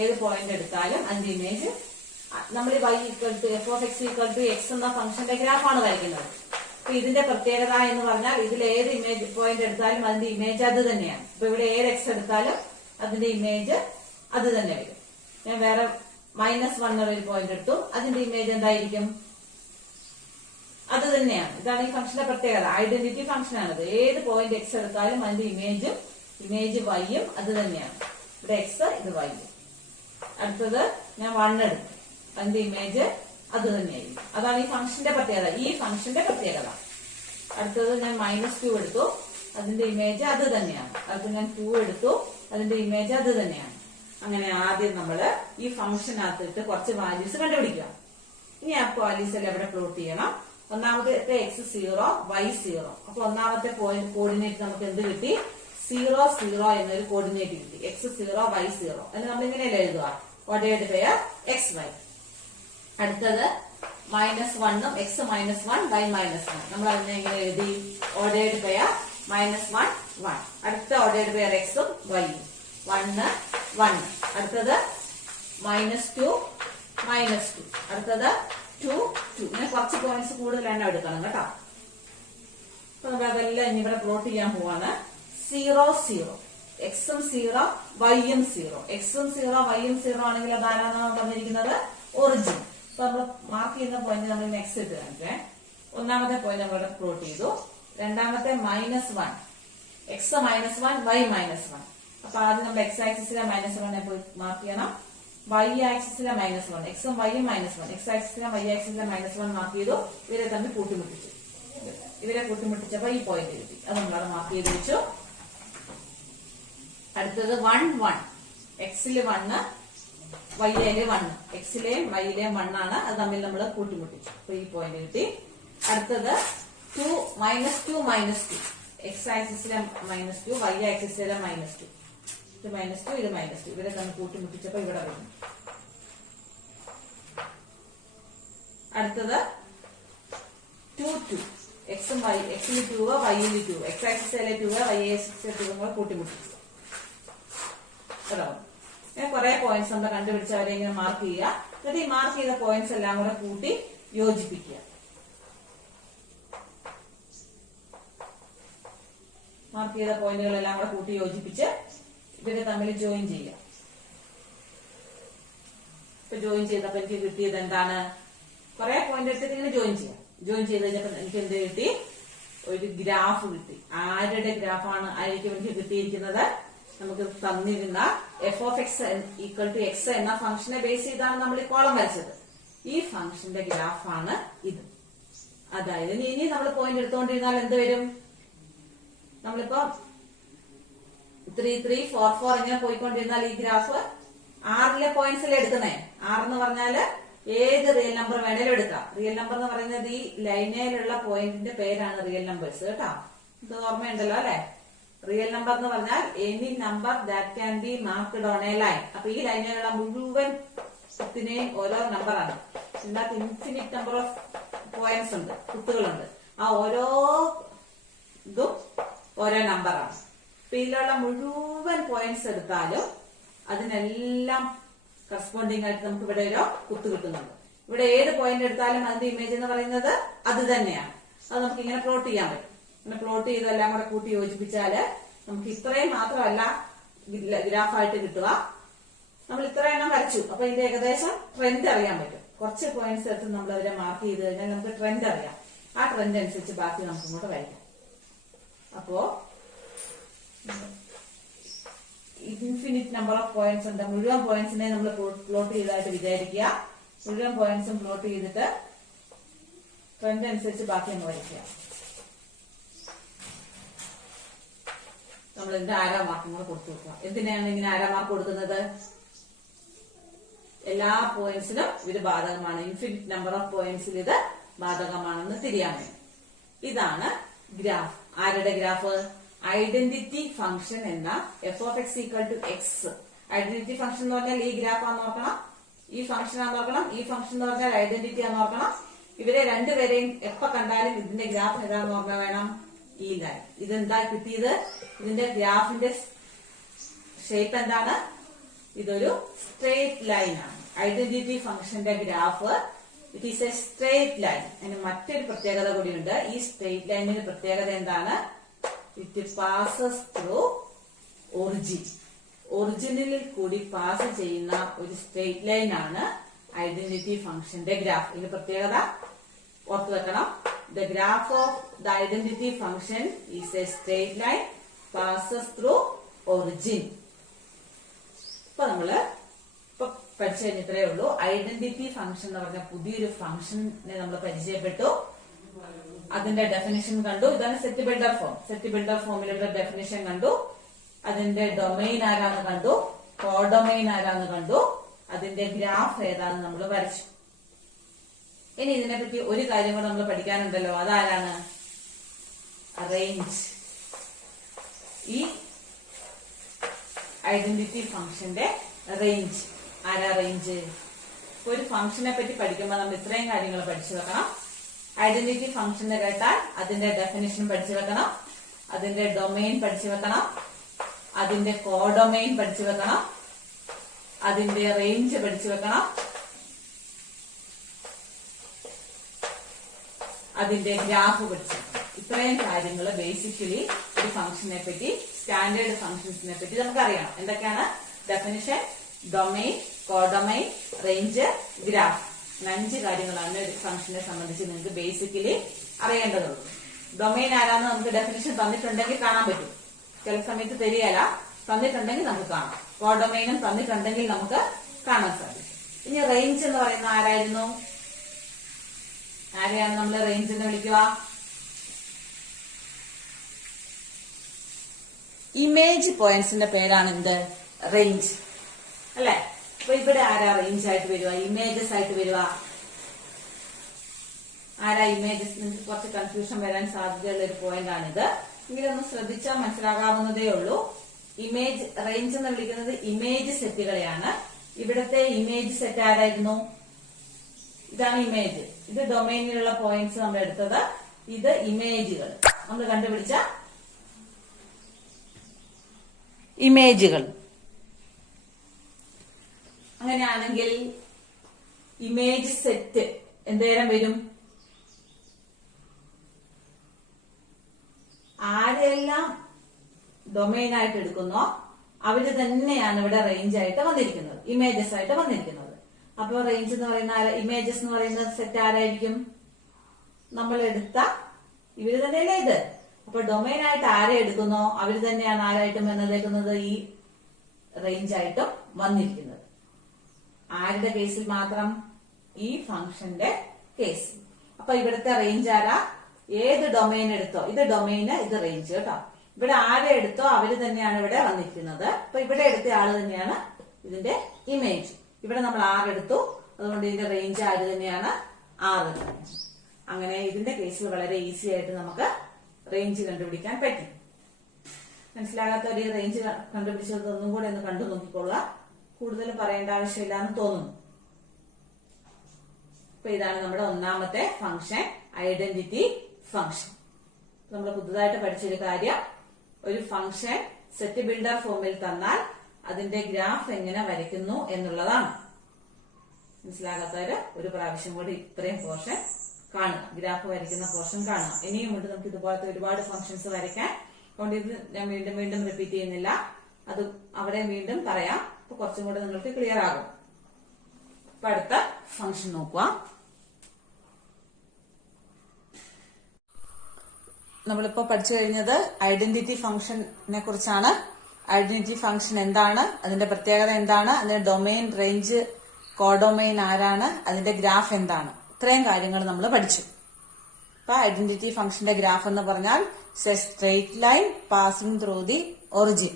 ഏത് പോയിന്റ് എടുത്താലും അതിന്റെ ഇമേജ് നമ്മൾ y equal to f(x) equal to x എന്ന ഫംഗ്ഷന്റെ ഗ്രാഫാണ് വരയ്ക്കുന്നത്. അപ്പൊ ഇതിന്റെ പ്രത്യേകത എന്ന് പറഞ്ഞാൽ ഇതിൽ ഏത് ഇമേജ് പോയിന്റ് എടുത്താലും അതിന്റെ ഇമേജ് അത് തന്നെയാണ്. ഇപ്പൊ ഇവിടെ ഏത് എക്സ് എടുത്താലും അതിന്റെ ഇമേജ് അത് തന്നെ വരും. ഞാൻ വേറെ -1 ഒരു പോയിന്റ് എടുത്തു, അതിന്റെ ഇമേജ് എന്തായിരിക്കും? അത് തന്നെയാണ്. ഇതാണ് ഈ ഫംഗ്ഷന്റെ പ്രത്യേകത. ഐഡന്റിറ്റി ഫംഗ്ഷൻ ആണത്. ഏത് പോയിന്റ് എക്സ് എടുത്താലും അതിന്റെ ഇമേജ് വൈയും അത് തന്നെയാണ്. ഇവിടെ എക്സ്, ഇത് വൈ. അടുത്തത് ഞാൻ 1 എടുത്തു, അതിന്റെ ഇമേജ് അത് തന്നെയായിരിക്കും. അതാണ് ഈ ഫംഗ്ഷന്റെ പ്രത്യേകത, ഈ ഫംഗ്ഷന്റെ പ്രത്യേകത. അടുത്തത് ഞാൻ -2 എടുത്തു, അതിന്റെ ഇമേജ് അത് തന്നെയാണ്. അടുത്ത് ഞാൻ 2 എടുത്തു, അതിന്റെ ഇമേജ് അത് തന്നെയാണ്. അങ്ങനെ ആദ്യം നമ്മള് ഈ ഫംഗ്ഷനകത്തിട്ട് കുറച്ച് വാല്യൂസ് കണ്ടുപിടിക്കുക. ഇനി ആ വാല്യൂസ് എല്ലാം ഇവിടെ പ്ലോട്ട് ചെയ്യണം. ഒന്നാമത്തെ എക്സ് 0, വൈ 0. അപ്പൊ ഒന്നാമത്തെ പോയിന്റ് കോർഡിനേറ്റ് നമുക്ക് എന്ത് കിട്ടി? 0, 0 എന്നൊരു കോർഡിനേറ്റ് കിട്ടി. എക്സ് 0, വൈ 0 എന്ന് നമ്മൾ ഇങ്ങനെയല്ലേ എഴുതുക? Ordered pair x y. അടുത്തത് -1ഉം എക്സ് -1, വൈ -1. നമ്മൾ അതിനെ എങ്ങനെ എഴുതി? Ordered pair -1, 1. അടുത്ത ഓർഡേർഡ് പെയർ എക്സും വൈയും 1, 1. അടുത്തത് -2, -2. അടുത്തത് 2, 2. ഇങ്ങനെ കുറച്ച് പോയിന്റ്സ് കൂടുതൽ എണ്ണം എടുക്കണം കേട്ടോ. അപ്പൊ നമ്മൾ അതെല്ലാം ഇനി ഇവിടെ പ്ലോട്ട് ചെയ്യാൻ പോവാണ്. 0, 0. എക്സും 0 വൈയും 0. എക്സും 0 വൈയും 0 ആണെങ്കിൽ അത് ആരാന്നാണ് പറഞ്ഞിരിക്കുന്നത്? ഒറിജിൻ. അപ്പൊ നമ്മൾ മാർക്ക് ചെയ്യുന്ന പോയിന്റ് നമ്മൾ നെക്സ്റ്റ് ഇട്ട് കാണിക്കേ. ഒന്നാമത്തെ പോയിന്റ് നമ്മളിവിടെ പ്ലോട്ട് ചെയ്തു. രണ്ടാമത്തെ -1, എക്സ് -1 വൈ -1. അപ്പൊ ആദ്യം നമ്മൾ എക്സ് ആക്സിസിലെ -1 എപ്പോൾ മാർക്ക് ചെയ്യണം? വൈ ആക്സിസിലെ -1, എക്സും വൈയും -1, എക്സ് ആക്സിസിലെ വൈ ആക്സിസിലെ -1 മാർക്ക് ചെയ്തു. ഇവരെ തമ്മിൽ കൂട്ടിമുട്ടിച്ചു. ഇവരെ കൂട്ടിമുട്ടിച്ചപ്പോ ഈ പോയിന്റ് കിട്ടി. അത് നമ്മളവിടെ മാർക്ക് ചെയ്ത് വെച്ചു. അടുത്തത് 1 1, എക്സില് 1, വൈയില് 1, എക്സിലെയും വൈയിലെയും 1 ആണ്. അത് തമ്മിൽ നമ്മൾ കൂട്ടിമുട്ടിച്ചു. അപ്പൊ ഈ പോയിന്റ് കിട്ടി. അടുത്തത് 2 -2, എക്സ് ആക്സിസിലെ -2, വൈ ആക്സിസിലെ -2. ഇത് -2, ഇത് -2. ഇവരെ തമ്മിൽ കൂട്ടിമുട്ടിച്ചപ്പോ ഇവിടെ വരുന്നു. അടുത്തത് 2 2, എക്സും വൈ, എക്സിൽ 2, വൈയിൽ 2, എക്സ് ആക്സിസിലെ 2, വൈ ആക്സിസിലെ 2 കൂട്ടിമുട്ടിച്ചു. കേട്ടോ? ഇങ്ങനെ കുറെ പോയിന്റ്സ് നമ്മൾ കണ്ടുപിടിച്ച് അവരെ ഇങ്ങനെ മാർക്ക് ചെയ്യുക. എന്നിട്ട് ഈ മാർക്ക് ചെയ്ത പോയിന്റ്സ് എല്ലാം കൂടെ കൂട്ടി യോജിപ്പിക്കുക. മാർക്ക് ചെയ്ത പോയിന്റുകളെല്ലാം കൂടെ കൂട്ടി യോജിപ്പിച്ച് ഇവരെ തമ്മിൽ ജോയിൻ ചെയ്യുക. ഇപ്പൊ ജോയിൻ ചെയ്തപ്പോ എനിക്ക് കിട്ടിയത് എന്താണ്? കുറെ പോയിന്റ് എടുത്തിട്ട് ഇങ്ങനെ ജോയിൻ ചെയ്യാം. ജോയിൻ ചെയ്ത് കഴിഞ്ഞപ്പോ എനിക്ക് എന്ത് കിട്ടി? ഒരു ഗ്രാഫ് കിട്ടി. ആരുടെ ഗ്രാഫാണ് ആയിരിക്കും എനിക്ക് കിട്ടിയിരിക്കുന്നത്? നമുക്ക് തന്നിരുന്ന f(x) = x എന്ന ഫംഗ്ഷനെ ബേസ് ചെയ്താണ് നമ്മൾ ഈ കോളം വരച്ചത്. ഈ ഫംഗ്ഷന്റെ ഗ്രാഫാണ് ഇത്. അതായത് ഇനി നമ്മൾ പോയിന്റ് എടുത്തുകൊണ്ടിരുന്നാൽ എന്ത് വരും? നമ്മളിപ്പോ 3 3 4 4 ഇങ്ങനെ പോയിക്കൊണ്ടിരുന്നാൽ ഈ ഗ്രാഫ് 6ലെ പോയിന്റ്സിൽ എടുക്കുന്നേ. 6 എന്ന് പറഞ്ഞാല് ഏത് റിയൽ നമ്പർ വേണേലും എടുക്കാം. റിയൽ നമ്പർ എന്ന് പറയുന്നത് ഈ ലൈനയിലുള്ള പോയിന്റിന്റെ പേരാണ് റിയൽ നമ്പേഴ്സ്. കേട്ടോ? ഇത് ഓർമ്മയുണ്ടല്ലോ അല്ലെ? റിയൽ നമ്പർ എന്ന് പറഞ്ഞാൽ any number that can be marked on A line. അപ്പൊ ഈ ലൈനിലുള്ള മുഴുവൻ കുത്തിനെയും ഓരോ നമ്പറാണ്. ഇതിനകത്ത് ഇൻഫിനിറ്റ് നമ്പർ ഓഫ് പോയിന്റ്സ് ഉണ്ട്, കുത്തുകളുണ്ട്. ആ ഓരോ ഇതും ഓരോ നമ്പറാണ്. അപ്പൊ ഇതിലുള്ള മുഴുവൻ പോയിന്റ്സ് എടുത്താലും അതിനെല്ലാം കറസ്പോണ്ടിങ് ആയിട്ട് നമുക്ക് ഇവിടെ ഒരു കുത്ത് കിട്ടുന്നുണ്ട്. ഇവിടെ ഏത് പോയിന്റ് എടുത്താലും അതിന്റെ ഇമേജ് എന്ന് പറയുന്നത് അത് തന്നെയാണ്. അത് നമുക്ക് ഇങ്ങനെ പ്ലോട്ട് ചെയ്യാൻ പറ്റും. ഇങ്ങനെ പ്ലോട്ട് ചെയ്തെല്ലാം കൂടെ കൂട്ടി യോജിപ്പിച്ചാല് നമുക്ക് ഇത്രയും മാത്രമല്ല ഗ്രാഫായിട്ട് കിട്ടുക. നമ്മൾ ഇത്ര എണ്ണം വരച്ചു. അപ്പൊ ഇതിന്റെ ഏകദേശം ട്രെൻഡ് അറിയാൻ പറ്റും. കുറച്ച് പോയിന്റ്സ് എടുത്ത് നമ്മൾ അവരെ മാർക്ക് ചെയ്ത് കഴിഞ്ഞാൽ നമുക്ക് ട്രെൻഡ് അറിയാം. ആ ട്രെൻഡ് അനുസരിച്ച് ബാക്കി നമുക്ക് ഇങ്ങോട്ട് വരയ്ക്കാം. അപ്പോ ഇൻഫിനിറ്റ് നമ്പർ ഓഫ് പോയിന്റ്സ് ഉണ്ട്. മുഴുവൻ പോയിന്റ്സിനെ നമ്മൾ പ്ലോട്ട് ചെയ്തതായിട്ട് വിചാരിക്കുക. മുഴുവൻ പോയിന്റ്സും പ്ലോട്ട് ചെയ്തിട്ട് ട്രെൻഡ് അനുസരിച്ച് ബാക്കി ഒന്ന് വരയ്ക്കുക. നമ്മൾ ഇതിന്റെ ആരാ മാർക്കും കൂടെ കൊടുത്തു വെക്കുക. എന്തിനാണ് ഇങ്ങനെ ആരാ മാർക്ക് കൊടുക്കുന്നത്? എല്ലാ പോയിന്റ്സിനും ഇത് ബാധകമാണ്. ഇൻഫിനിറ്റ് നമ്പർ ഓഫ് പോയിന്റ്സിൽ ഇത് ബാധകമാണെന്ന് തിരിയാൻ വേണ്ടി. ഇതാണ് ഗ്രാഫ്. ആരുടെ ഗ്രാഫ്? ഐഡന്റിറ്റി ഫംഗ്ഷൻ എന്ന f(x) = x. ഐഡന്റിറ്റി ഫംഗ്ഷൻ എന്ന് പറഞ്ഞാൽ ഈ ഗ്രാഫ് ആണെന്ന് നോക്കണം, ഈ ഫംഗ്ഷൻ ആണെന്ന് നോക്കണം, ഈ ഫംഗ്ഷൻ എന്ന് പറഞ്ഞാൽ ഐഡന്റിറ്റി ആണെന്ന് നോക്കണം. ഇവരെ രണ്ടുപേരെയും എപ്പോ കണ്ടാലും ഇതിന്റെ ഗ്രാഫ് ഏതാണെന്ന് ഓർമ്മ വേണം. ഈ ലൈൻ. ഇതെന്താ കിട്ടിയത്? ഇതിന്റെ ഗ്രാഫിന്റെ ഷേപ്പ് എന്താണ്? ഇതൊരു സ്ട്രെയിറ്റ് ലൈൻ ആണ്. ഐഡന്റിറ്റി ഫംഗ്ഷന്റെ graph it is A straight line. അതിന് മറ്റൊരു പ്രത്യേകത കൂടിയുണ്ട്. ഈ സ്ട്രെയിറ്റ് ലൈനിന്റെ പ്രത്യേകത എന്താണ്? It passes through origin. ഒറിജിനിൽ കൂടി പാസ് ചെയ്യുന്ന ഒരു സ്ട്രെയിറ്റ് ലൈൻ ആണ് ഐഡന്റിറ്റി ഫംഗ്ഷന്റെ ഗ്രാഫ്. ഇതിന്റെ പ്രത്യേകത ഓർത്തു വെക്കണം. The graph of the identity function is A straight line passes through origin. ഇപ്പൊ നമ്മള് ഇപ്പൊ പഠിച്ചു കഴിഞ്ഞത്രേ ഉള്ളൂ. ഐഡന്റിറ്റി ഫംഗ്ഷൻ എന്ന് പറഞ്ഞ പുതിയൊരു ഫംഗ്ഷനെ നമ്മൾ പരിചയപ്പെട്ടു. അതിന്റെ ഡെഫിനിഷൻ കണ്ടു. ഇതാണ് set builder form. Set builder ഫോമിലുള്ള ഡെഫിനിഷൻ കണ്ടു. അതിന്റെ ഡൊമൈൻ ആരാന്ന് കണ്ടു, കോഡൊമൈൻ ആരാന്ന് കണ്ടു, അതിന്റെ ഗ്രാഫ് ഏതാന്ന് നമ്മൾ വരച്ചു. ഇനി ഇതിനെപ്പറ്റി ഒരു കാര്യം കൂടെ നമ്മൾ പഠിക്കാനുണ്ടല്ലോ. അതാരാണ്? റേഞ്ച്. ഈ ഐഡന്റിറ്റി ഫംഗ്ഷന്റെ റേഞ്ച്. ആരാ റേഞ്ച്? ഒരു ഫംഗ്ഷനെ പറ്റി പഠിക്കുമ്പോൾ നമ്മൾ ഇത്രയും കാര്യങ്ങൾ പഠിച്ചു വെക്കണം. ഐഡന്റിറ്റി ഫംഗ്ഷനെ കേട്ടാൽ അതിന്റെ ഡെഫിനിഷൻ പഠിച്ചു വെക്കണം, അതിന്റെ ഡൊമൈൻ പഠിച്ചു വെക്കണം, അതിന്റെ കോഡൊമൈൻ പഠിച്ചു വെക്കണം, അതിന്റെ റേഞ്ച് പഠിച്ചു വെക്കണം, അതിന്റെ ഗ്രാഫ് പഠിച്ചു വെക്കണം. ഇത്രയും കാര്യങ്ങൾ ബേസിക്കലി ഒരു ഫംഗ്ഷനെ പറ്റി, സ്റ്റാൻഡേർഡ് ഫംഗ്ഷൻസിനെ പറ്റി നമുക്ക് അറിയണം. എന്തൊക്കെയാണ്? Definition, domain, codomain, range, graph. 5 കാര്യങ്ങളാണ് ഒരു ഫംഗ്ഷനെ സംബന്ധിച്ച് നിങ്ങൾക്ക് ബേസിക്കലി അറിയേണ്ടതുള്ളൂ. ഡൊമൈൻ ആരാന്ന് നമുക്ക് ഡെഫിനിഷൻ തന്നിട്ടുണ്ടെങ്കിൽ കാണാൻ പറ്റും. ചില സമയത്ത് തരികയല്ല, തന്നിട്ടുണ്ടെങ്കിൽ നമുക്ക് കാണാം. കോഡൊമൈനും തന്നിട്ടുണ്ടെങ്കിൽ നമുക്ക് കാണാൻ സാധിക്കും. ഇനി റേഞ്ച് എന്ന് പറയുന്ന ആരായിരുന്നു? ആരെയാണ് നമ്മൾ റേഞ്ച് എന്ന് വിളിക്കുക? ഇമേജ് പോയിന്റ്സിന്റെ പേരാണ് എന്ത്? റേഞ്ച് അല്ലെ? അപ്പൊ ഇവിടെ ആരാ റേഞ്ച് ആയിട്ട് വരിക? ഇമേജസ് ആയിട്ട് വരിക? ആരാ ഇമേജസ്? നിങ്ങൾക്ക് കുറച്ച് കൺഫ്യൂഷൻ വരാൻ സാധ്യതയുള്ള ഒരു പോയിന്റ് ആണിത്. എങ്കിലൊന്ന് ശ്രദ്ധിച്ചാൽ മനസ്സിലാകാവുന്നതേ ഉള്ളൂ. ഇമേജ് റേഞ്ച് എന്ന് വിളിക്കുന്നത് ഇമേജ് സെറ്റുകളെയാണ്. ഇവിടത്തെ ഇമേജ് സെറ്റ് ആരായിരുന്നു? ഇതാണ് ഇമേജ്. ഇത് ഡൊമൈനിലുള്ള പോയിന്റ്സ് നമ്മൾ എടുത്തത്. ഇത് ഇമേജുകൾ, നമ്മൾ കണ്ടുപിടിച്ച ഇമേജുകൾ. അങ്ങനെയാണെങ്കിൽ ഇമേജ് സെറ്റ് എന്തേരം വരും? ആരെല്ലാം ഡൊമൈൻ ആയിട്ട് എടുക്കുന്നോ അവര് തന്നെയാണ് ഇവിടെ റേഞ്ച് ആയിട്ട് വന്നിരിക്കുന്നത്, ഇമേജസ് ആയിട്ട് വന്നിരിക്കുന്നത്. അപ്പൊ റേഞ്ച് എന്ന് പറയുന്ന ഇമേജസ് എന്ന് പറയുന്ന സെറ്റ് ആരായിരിക്കും? നമ്മൾ എടുത്ത ഇവര് തന്നെയല്ലേ ഇത്. അപ്പൊ ഡൊമൈൻ ആയിട്ട് ആരെ എടുക്കുന്നോ അവര് തന്നെയാണ് ആരായിട്ടും വന്നേക്കുന്നത്? ഈ റേഞ്ച് ആയിട്ടും വന്നിരിക്കുന്നത്. ആരുടെ കേസിൽ മാത്രം? ഈ ഫംഗ്ഷന്റെ കേസിൽ. അപ്പൊ ഇവിടുത്തെ റേഞ്ച് ആരാ? ഏത് ഡൊമൈൻ എടുത്തോ, ഇത് ഡൊമൈന്, ഇത് റേഞ്ച് കേട്ടോ. ഇവിടെ ആരെ എടുത്തോ അവര് തന്നെയാണ് ഇവിടെ വന്നിരിക്കുന്നത്. അപ്പൊ ഇവിടെ എടുത്ത ആള് തന്നെയാണ് ഇതിന്റെ ഇമേജ്. ഇവിടെ നമ്മൾ 6 എടുത്തു, അതുകൊണ്ട് ഇതിന്റെ റേഞ്ച് ആര് തന്നെയാണ്? 6 തന്നെയാണ്. അങ്ങനെ ഇതിന്റെ കേസിൽ വളരെ ഈസി ആയിട്ട് നമുക്ക് റേഞ്ച് കണ്ടുപിടിക്കാൻ പറ്റും. മനസ്സിലാകാത്തവർ ഈ റേഞ്ച് കണ്ടുപിടിച്ചത് ഒന്നും കൂടെ ഒന്ന് കണ്ടു നോക്കിക്കൊള്ളുക. കൂടുതൽ പറയേണ്ട ആവശ്യമില്ല എന്ന് തോന്നുന്നു. അപ്പൊ ഇതാണ് നമ്മുടെ ഒന്നാമത്തെ ഫംഗ്ഷൻ, ഐഡന്റിറ്റി ഫംഗ്ഷൻ. നമ്മൾ പുതുതായിട്ട് പഠിച്ചൊരു കാര്യം, ഒരു ഫംഗ്ഷൻ സെറ്റ് ബിൽഡർ ഫോമിൽ തന്നാൽ അതിന്റെ ഗ്രാഫ് എങ്ങനെ വരയ്ക്കുന്നു എന്നുള്ളതാണ്. മനസ്സിലാകാത്തവര് ഒരു പ്രാവശ്യം കൂടി ഇത്രയും പോർഷൻ കാണുക, ഗ്രാഫ് വരയ്ക്കുന്ന പോർഷൻ കാണുക. ഇനിയും ഉണ്ട് നമുക്ക് ഇതുപോലത്തെ ഒരുപാട് ഫംഗ്ഷൻസ് വരയ്ക്കാൻ. അതുകൊണ്ട് ഇത് ഞാൻ വീണ്ടും റിപ്പീറ്റ് ചെയ്യുന്നില്ല, അത് അവിടെ വീണ്ടും പറയാം. അപ്പൊ കുറച്ചും കൂടെ നിങ്ങൾക്ക് ക്ലിയർ ആകും. അപ്പൊ അടുത്ത ഫംഗ്ഷൻ നോക്കുക. നമ്മളിപ്പോ പഠിച്ചു കഴിഞ്ഞത് ഐഡന്റിറ്റി ഫംഗ്ഷനെ കുറിച്ചാണ്. ഐഡന്റിറ്റി ഫംഗ്ഷൻ എന്താണ്, അതിന്റെ പ്രത്യേകത എന്താണ്, അതിന്റെ ഡൊമൈൻ, റേഞ്ച്, കോഡൊമൈൻ ആരാണ്, അതിന്റെ ഗ്രാഫ് എന്താണ്, ഇത്രയും കാര്യങ്ങൾ നമ്മൾ പഠിച്ചു. അപ്പൊ ഐഡന്റിറ്റി ഫംഗ്ഷന്റെ ഗ്രാഫ് എന്ന് പറഞ്ഞാൽ straight line passing through the origin.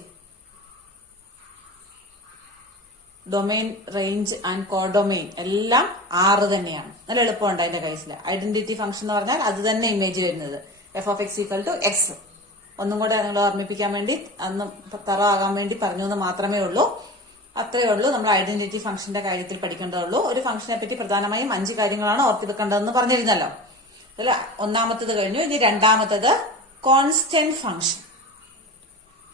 Domain, range and codomain എല്ലാം 6 തന്നെയാണ്. നല്ല എളുപ്പമുണ്ട് അതിന്റെ കേസിൽ. ഐഡന്റിറ്റി ഫംഗ്ഷൻ എന്ന് പറഞ്ഞാൽ അത് തന്നെ ഇമേജ് വരുന്നത് f(x) = x. ഒന്നും കൂടെ നിങ്ങൾ ഓർമ്മിപ്പിക്കാൻ വേണ്ടി, അന്ന് തറവാകാൻ വേണ്ടി പറഞ്ഞു എന്ന് മാത്രമേ ഉള്ളൂ. അത്രയേ ഉള്ളൂ നമ്മൾ ഐഡന്റിറ്റി ഫംഗ്ഷന്റെ കാര്യത്തിൽ പഠിക്കേണ്ടതുള്ളൂ. ഒരു ഫംഗ്ഷനെ പറ്റി പ്രധാനമായും 5 കാര്യങ്ങളാണ് ഓർത്തി വെക്കേണ്ടതെന്ന് പറഞ്ഞിരുന്നല്ലോ. അല്ല, ഒന്നാമത്തത് കഴിഞ്ഞു. ഇനി രണ്ടാമത്തത് കോൺസ്റ്റന്റ് ഫംഗ്ഷൻ.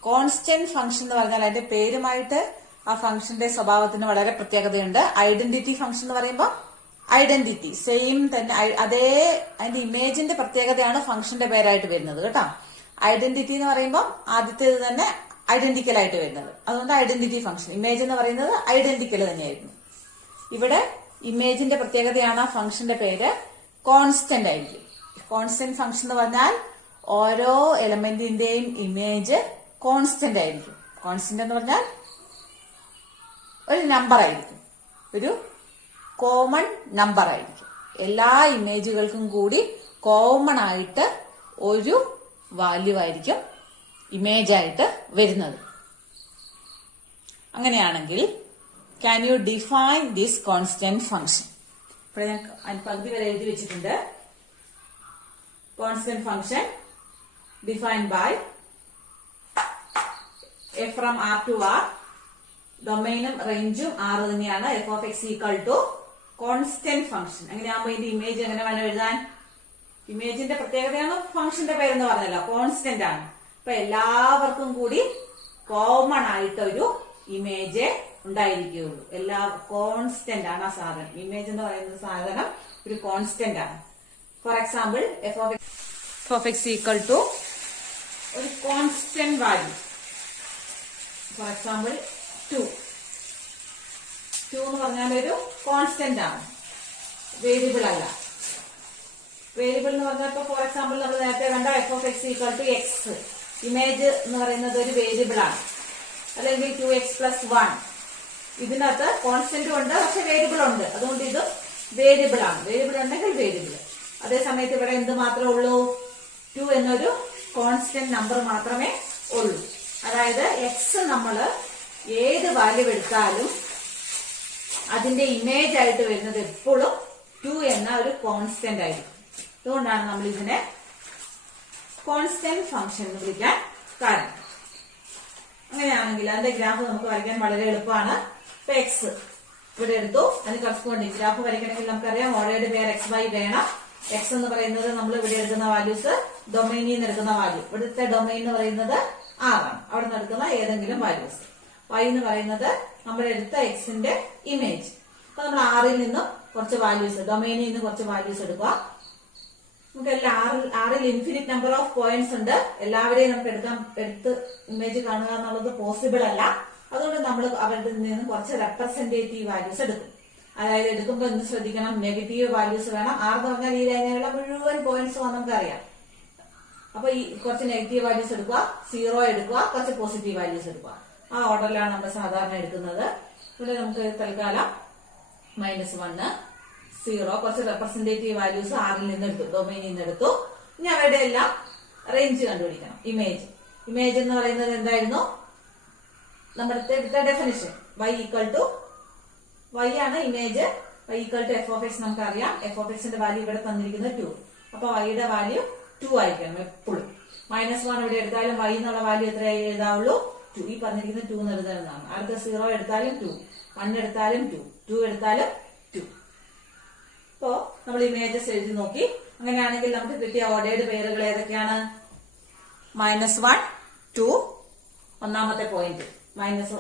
കോൺസ്റ്റന്റ് ഫംഗ്ഷൻ എന്ന് പറഞ്ഞാൽ അതിന്റെ പേരുമായിട്ട് ആ ഫംഗ്ഷന്റെ സ്വഭാവത്തിന് വളരെ പ്രത്യേകതയുണ്ട്. ഐഡന്റിറ്റി ഫംഗ്ഷൻ എന്ന് പറയുമ്പോൾ ഐഡന്റിറ്റി സെയിം തന്നെ, അതേ അതിന്റെ ഇമേജിന്റെ പ്രത്യേകതയാണ് ഫംഗ്ഷന്റെ പേരായിട്ട് വരുന്നത് കേട്ടോ. ഐഡന്റിറ്റി എന്ന് പറയുമ്പോൾ ആദ്യത്തേത് തന്നെ ഐഡന്റിക്കൽ ആയിട്ട് വരുന്നത്, അതുകൊണ്ട് ഐഡന്റിറ്റി ഫംഗ്ഷൻ. ഇമേജ് എന്ന് പറയുന്നത് ഐഡന്റിക്കൽ തന്നെയായിരുന്നു. ഇവിടെ ഇമേജിന്റെ പ്രത്യേകതയാണ് ആ ഫംഗ്ഷന്റെ പേര് കോൺസ്റ്റന്റ് ആയിരിക്കും. കോൺസ്റ്റന്റ് ഫംഗ്ഷൻ എന്ന് പറഞ്ഞാൽ ഓരോ എലമെന്റിന്റെയും ഇമേജ് കോൺസ്റ്റന്റ് ആയിരിക്കും. കോൺസ്റ്റന്റ് എന്ന് പറഞ്ഞാൽ ഒരു നമ്പർ ആയിരിക്കും, ഒരു കോമൺ നമ്പർ ആയിരിക്കും. എല്ലാ ഇമേജുകൾക്കും കൂടി കോമൺ ആയിട്ട് ഒരു വാല്യൂ ആയിരിക്കും ഇമേജ് ആയിട്ട് വരുന്നത്. അങ്ങനെയാണെങ്കിൽ can you define this constant function? ഇവിടെ ഞാൻ പകുതി വരെ എഴുതി വെച്ചിട്ടുണ്ട്. Constant function defined by f from R to R. ഡൊമൈനും റേഞ്ചും 6 തന്നെയാണ്. f(x) = constant function. അങ്ങനെയാകുമ്പോൾ ഇതിന്റെ ഇമേജ് എങ്ങനെ വേണം എഴുതാൻ? ഇമേജിന്റെ പ്രത്യേകതയാണ് ഫംഗ്ഷന്റെ പേരെന്ന് പറഞ്ഞല്ലോ, കോൺസ്റ്റന്റ് ആണ്. അപ്പൊ എല്ലാവർക്കും കൂടി കോമൺ ആയിട്ട് ഒരു ഇമേജ് ഉണ്ടായിരിക്കുകയുള്ളൂ. എല്ലാ കോൺസ്റ്റന്റ് ആണ് ആ സാധനം. ഇമേജ് എന്ന് പറയുന്ന സാധനം ഒരു കോൺസ്റ്റന്റ് ആണ്. For example f(x) f of x equal to ഒരു കോൺസ്റ്റന്റ് വാല്യൂ. ഫോർ എക്സാമ്പിൾ 2 എന്ന് പറഞ്ഞാൽ ഒരു കോൺസ്റ്റന്റ് ആണ്, വേരിയബിൾ അല്ല. വേരിയബിൾ എന്ന് പറഞ്ഞാൽ ഇപ്പൊ ഫോർ എക്സാമ്പിൾ നമ്മൾ നേരത്തെ കണ്ട f of x equal to x, image എന്ന് പറയുന്നത് ഒരു വേരിയബിൾ ആണ്. അല്ലെങ്കിൽ 2x+1, ഇതിനകത്ത് കോൺസ്റ്റന്റും ഉണ്ട് പക്ഷെ വേരിയബിൾ ഉണ്ട്, അതുകൊണ്ട് ഇത് വേരിയബിൾ ആണ്. വേരിയബിൾ ഉണ്ടെങ്കിൽ വേരിയബിൾ. അതേ സമയത്ത് ഇവിടെ എന്ത് മാത്രമേ ഉള്ളൂ? 2 എന്നൊരു കോൺസ്റ്റന്റ് നമ്പർ മാത്രമേ ഉള്ളൂ. അതായത് എക്സ് നമ്മൾ ഏത് വാല്യൂ എടുത്താലും അതിന്റെ ഇമേജ് ആയിട്ട് വരുന്നത് എപ്പോഴും 2 എന്ന ഒരു കോൺസ്റ്റന്റ് ആയിരിക്കും. അതുകൊണ്ടാണ് നമ്മൾ ഇതിനെ കോൺസ്റ്റന്റ് ഫംഗ്ഷൻ എന്ന് വിളിക്കാൻ കാരണം. അങ്ങനെയാണെങ്കിൽ അതിന്റെ ഗ്രാഫ് നമുക്ക് വരയ്ക്കാൻ വളരെ എളുപ്പമാണ്. ഇപ്പൊ എക്സ് ഇവിടെ എടുത്തു, അതിന് കറസ്പോണ്ടിങ് ഗ്രാഫ് വരയ്ക്കണമെങ്കിൽ നമുക്കറിയാം ഓൾറെഡി വേറെ എക്സ് വൈ വേണം. എക്സ് എന്ന് പറയുന്നത് നമ്മൾ ഇവിടെ എടുക്കുന്ന വാല്യൂസ് ഡൊമൈനിൽ നിന്ന് എടുക്കുന്ന വാല്യൂ. ഇവിടുത്തെ ഡൊമൈൻ എന്ന് പറയുന്നത് ആറാണ്, അവിടെ നിന്ന് എടുക്കുന്ന ഏതെങ്കിലും വാല്യൂസ്. വൈ എന്ന് പറയുന്നത് നമ്മൾ എടുത്ത എക്സിന്റെ ഇമേജ്. അപ്പൊ നമ്മൾ ആറിൽ നിന്നും കുറച്ച് വാല്യൂസ്, ഡൊമൈനിൽ നിന്ന് കുറച്ച് വാല്യൂസ് എടുക്കുക. നമുക്ക് ആറിൽ ഇൻഫിനിറ്റ് നമ്പർ ഓഫ് പോയിന്റ്സ് ഉണ്ട്. എല്ലാവരെയും നമുക്ക് എടുത്ത് ഇമേജ് കാണുക എന്നുള്ളത് പോസിബിൾ അല്ല. അതുകൊണ്ട് നമ്മൾ അവരുടെ നിന്ന് കുറച്ച് റെപ്രസെന്റേറ്റീവ് വാല്യൂസ് എടുക്കും. അതായത് എടുക്കുമ്പോൾ എന്ത് ശ്രദ്ധിക്കണം? നെഗറ്റീവ് വാല്യൂസ് വേണം. 6 എന്ന് പറഞ്ഞാൽ ഈ ലൈനിലുള്ള മുഴുവൻ പോയിന്റ്സ് നമുക്കറിയാം. അപ്പൊ ഈ കുറച്ച് നെഗറ്റീവ് വാല്യൂസ് എടുക്കുക, 0 എടുക്കുക, കുറച്ച് പോസിറ്റീവ് വാല്യൂസ് എടുക്കുക. ആ ഓർഡറിലാണ് നമ്മൾ സാധാരണ എടുക്കുന്നത്. ഇവിടെ നമുക്ക് തൽക്കാലം -1, 0, കുറച്ച് റെപ്രസെന്റേറ്റീവ് വാല്യൂസ് 6ൽ നിന്ന് എടുത്തു, ഡൊമൈനിൽ നിന്ന് എടുത്തു. ഇനി അവരുടെ എല്ലാം റേഞ്ച് കണ്ടുപിടിക്കണം. ഇമേജ് എന്ന് പറയുന്നത് എന്തായിരുന്നു? നമ്മുടെ എടുത്ത definition y equal to y ആണ് image. y equal to f of x നമുക്കറിയാം. f of x ന്റെ വാല്യൂ ഇവിടെ തന്നിരിക്കുന്നത് 2. അപ്പൊ y യുടെ വാല്യൂ 2 ആയിരിക്കണം എപ്പോഴും. -1 ഇവിടെ എടുത്താലും y എന്നുള്ള വാല്യൂ എത്രയായി എഴുതാവുള്ളൂ? 2. ഈ പറഞ്ഞിരിക്കുന്നത് 2 എന്ന് എഴുതുന്നതാണ്. അടുത്ത 0 എടുത്താലും 2, 1 എടുത്താലും 2, 2 എടുത്താലും 2. അപ്പോ നമ്മൾ ഇമേജസ് എഴുതി നോക്കി. അങ്ങനെയാണെങ്കിൽ നമുക്ക് കിട്ടിയ ഓർഡേർഡ് പേരുകൾ ഏതൊക്കെയാണ്? -1, 2 ഒന്നാമത്തെ പോയിന്റ്.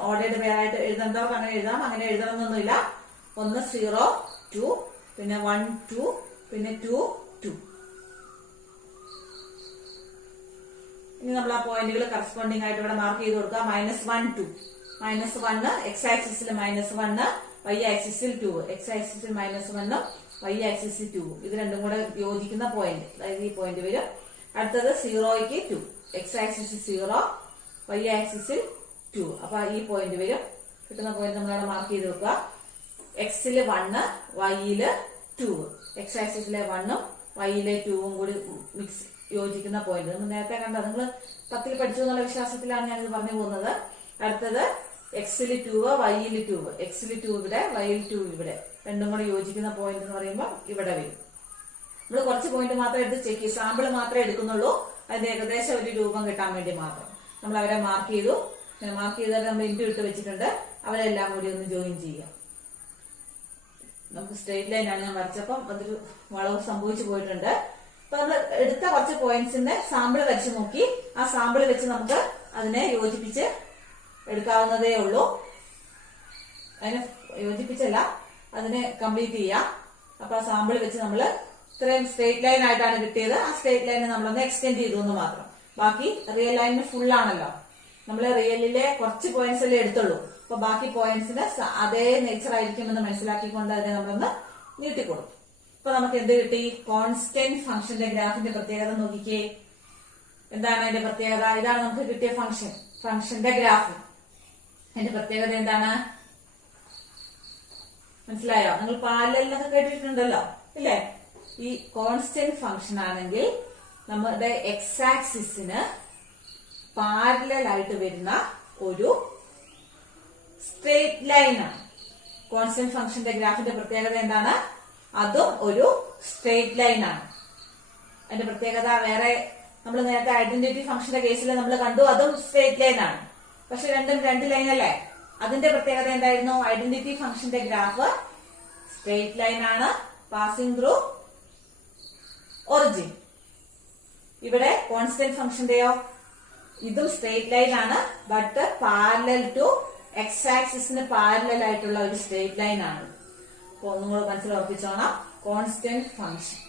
ഓർഡേർഡ് പേരായിട്ട് എഴുതേണ്ടവർക്ക് അങ്ങനെ എഴുതാം, അങ്ങനെ എഴുതണമെന്നൊന്നുമില്ല. 1, 0, 2, പിന്നെ 1, 2, പിന്നെ 2, 2. ഇനി നമ്മൾ ആ പോയിന്റുകൾ കറസ്പോണ്ടിങ് ആയിട്ട് ഇവിടെ മാർക്ക് ചെയ്ത് കൊടുക്കുക. -1, 2. -1 എക്സ് ആക്സിസിൽ -1, y ആക്സിസിൽ 2. എക്സ് ആക്സിസിൽ -1, y ആക്സിസിൽ 2. ഇത് രണ്ടും കൂടെ യോജിക്കുന്ന പോയിന്റ്, അതായത് ഈ പോയിന്റ് വരും. അടുത്തത് 0ക്ക് 2. എക്സ് ആക്സിസിൽ 0, y ആക്സിസിൽ 2. അപ്പൊ ഈ പോയിന്റ് വരും. കിട്ടുന്ന പോയിന്റ് നമ്മളവിടെ മാർക്ക് ചെയ്ത് വെക്കുക. എക്സില് 1, വൈയില് 2. എക്സ് ആക്സിസിലെ 1ഉം വൈയിലെ 2ഉം കൂടി മിക്സ് യോജിക്കുന്ന പോയിന്റ്. നമ്മൾ നേരത്തെ കണ്ട, നിങ്ങൾ 10ൽ പഠിച്ചു എന്നുള്ള വിശ്വാസത്തിലാണ് ഞാനിത് പറഞ്ഞു പോകുന്നത്. അടുത്തത് എക്സില് 2, വൈയില് 2. എക്സില് 2 ഇവിടെ, വൈയിൽ 2 ഇവിടെ. രണ്ടും കൂടെ യോജിക്കുന്ന പോയിന്റ് എന്ന് പറയുമ്പോൾ ഇവിടെ വരും. നമ്മൾ കുറച്ച് പോയിന്റ് മാത്രം എടുത്ത് ചെക്ക് ചെയ്യും, സാമ്പിൾ മാത്രമേ എടുക്കുന്നുള്ളൂ. അതിന്റെ ഏകദേശം ഒരു രൂപം കിട്ടാൻ വേണ്ടി മാത്രം നമ്മൾ അവരെ മാർക്ക് ചെയ്തു. മാർക്ക് ചെയ്താൽ നമ്മൾ ഇൻറ്റു ഇട്ട് വെച്ചിട്ടുണ്ട്. അവരെല്ലാം കൂടി ഒന്ന് ജോയിൻ ചെയ്യാം. നമുക്ക് സ്ട്രേറ്റ് ലൈൻ ആണ് ഞാൻ വരച്ചപ്പം അതൊരു വളവ് സംഭവിച്ചു പോയിട്ടുണ്ട്. അപ്പൊ നമ്മൾ എടുത്ത കുറച്ച് പോയിന്റ്സിന്റെ സാമ്പിൾ വരച്ച് നോക്കി. ആ സാമ്പിൾ വെച്ച് നമുക്ക് അതിനെ യോജിപ്പിച്ച് എടുക്കാവുന്നതേ ഉള്ളൂ. അതിനെ യോജിപ്പിച്ചല്ല, അതിനെ കംപ്ലീറ്റ് ചെയ്യാം. അപ്പൊ ആ സാമ്പിൾ വെച്ച് നമ്മൾ ഇത്രയും സ്ട്രേറ്റ് ലൈൻ ആയിട്ടാണ് കിട്ടിയത്. ആ സ്ട്രേറ്റ് ലൈനെ നമ്മളൊന്ന് എക്സ്റ്റെൻഡ് ചെയ്തു എന്ന് മാത്രം. ബാക്കി റിയൽ ലൈനിന് ഫുൾ ആണല്ലോ. നമ്മൾ റിയലിലെ കുറച്ച് പോയിന്റ്സ് അല്ലേ എടുത്തുള്ളൂ. അപ്പൊ ബാക്കി പോയിന്റ്സിന് അതേ നേച്ചർ ആയിരിക്കുമെന്ന് മനസ്സിലാക്കിക്കൊണ്ട് അതിനെ നമ്മളൊന്ന് നീട്ടിക്കൊടുക്കും. അപ്പൊ നമുക്ക് എന്ത് കിട്ടി? കോൺസ്റ്റന്റ് ഫംഗ്ഷന്റെ ഗ്രാഫിന്റെ പ്രത്യേകത നോക്കിക്കേ. എന്താണ് അതിന്റെ പ്രത്യേകത? ഇതാണ് നമുക്ക് കിട്ടിയ ഫംഗ്ഷന്റെ ഗ്രാഫ്. അതിന്റെ പ്രത്യേകത എന്താണ്? മനസ്സിലായോ? നിങ്ങൾ പാരലലിനൊക്കെ കേട്ടിട്ടുണ്ടല്ലോ ഇല്ലേ? ഈ കോൺസ്റ്റന്റ് ഫംഗ്ഷൻ ആണെങ്കിൽ നമ്മുടെ എക്സ് ആക്സിസിന് പാരലൽ ആയിട്ട് വരുന്ന ഒരു സ്ട്രേറ്റ് ലൈൻ ആണ്. കോൺസ്റ്റന്റ് ഫംഗ്ഷന്റെ ഗ്രാഫിന്റെ പ്രത്യേകത എന്താണ്? അതും ഒരു സ്ട്രേറ്റ് ലൈൻ ആണ്. അതിന്റെ പ്രത്യേകത വേറെ നമ്മൾ നേരത്തെ ഐഡന്റിറ്റി ഫംഗ്ഷന്റെ കേസിൽ നമ്മൾ കണ്ടു, അതും സ്ട്രേറ്റ് ലൈൻ ആണ്. പക്ഷെ രണ്ടും രണ്ട് ലൈൻ അല്ലേ? അതിന്റെ പ്രത്യേകത എന്തായിരുന്നു? ഐഡന്റിറ്റി ഫംഗ്ഷന്റെ ഗ്രാഫ് സ്ട്രേറ്റ് ലൈൻ ആണ്, പാസിംഗ് ത്രൂ ഒറിജിൻ. ഇവിടെ കോൺസ്റ്റന്റ് ഫംഗ്ഷന്റെയോ ഇതും സ്ട്രേറ്റ് ലൈൻ ആണ്, ബട്ട് പാരലൽ ടു എക്സ് ആക്സിസിന് പാരലൽ ആയിട്ടുള്ള ഒരു സ്ട്രേറ്റ് ലൈൻ ആണ്. അപ്പൊ നിങ്ങൾ മനസ്സിൽ ഉറപ്പിച്ചോണം, കോൺസ്റ്റന്റ് ഫംഗ്ഷൻ.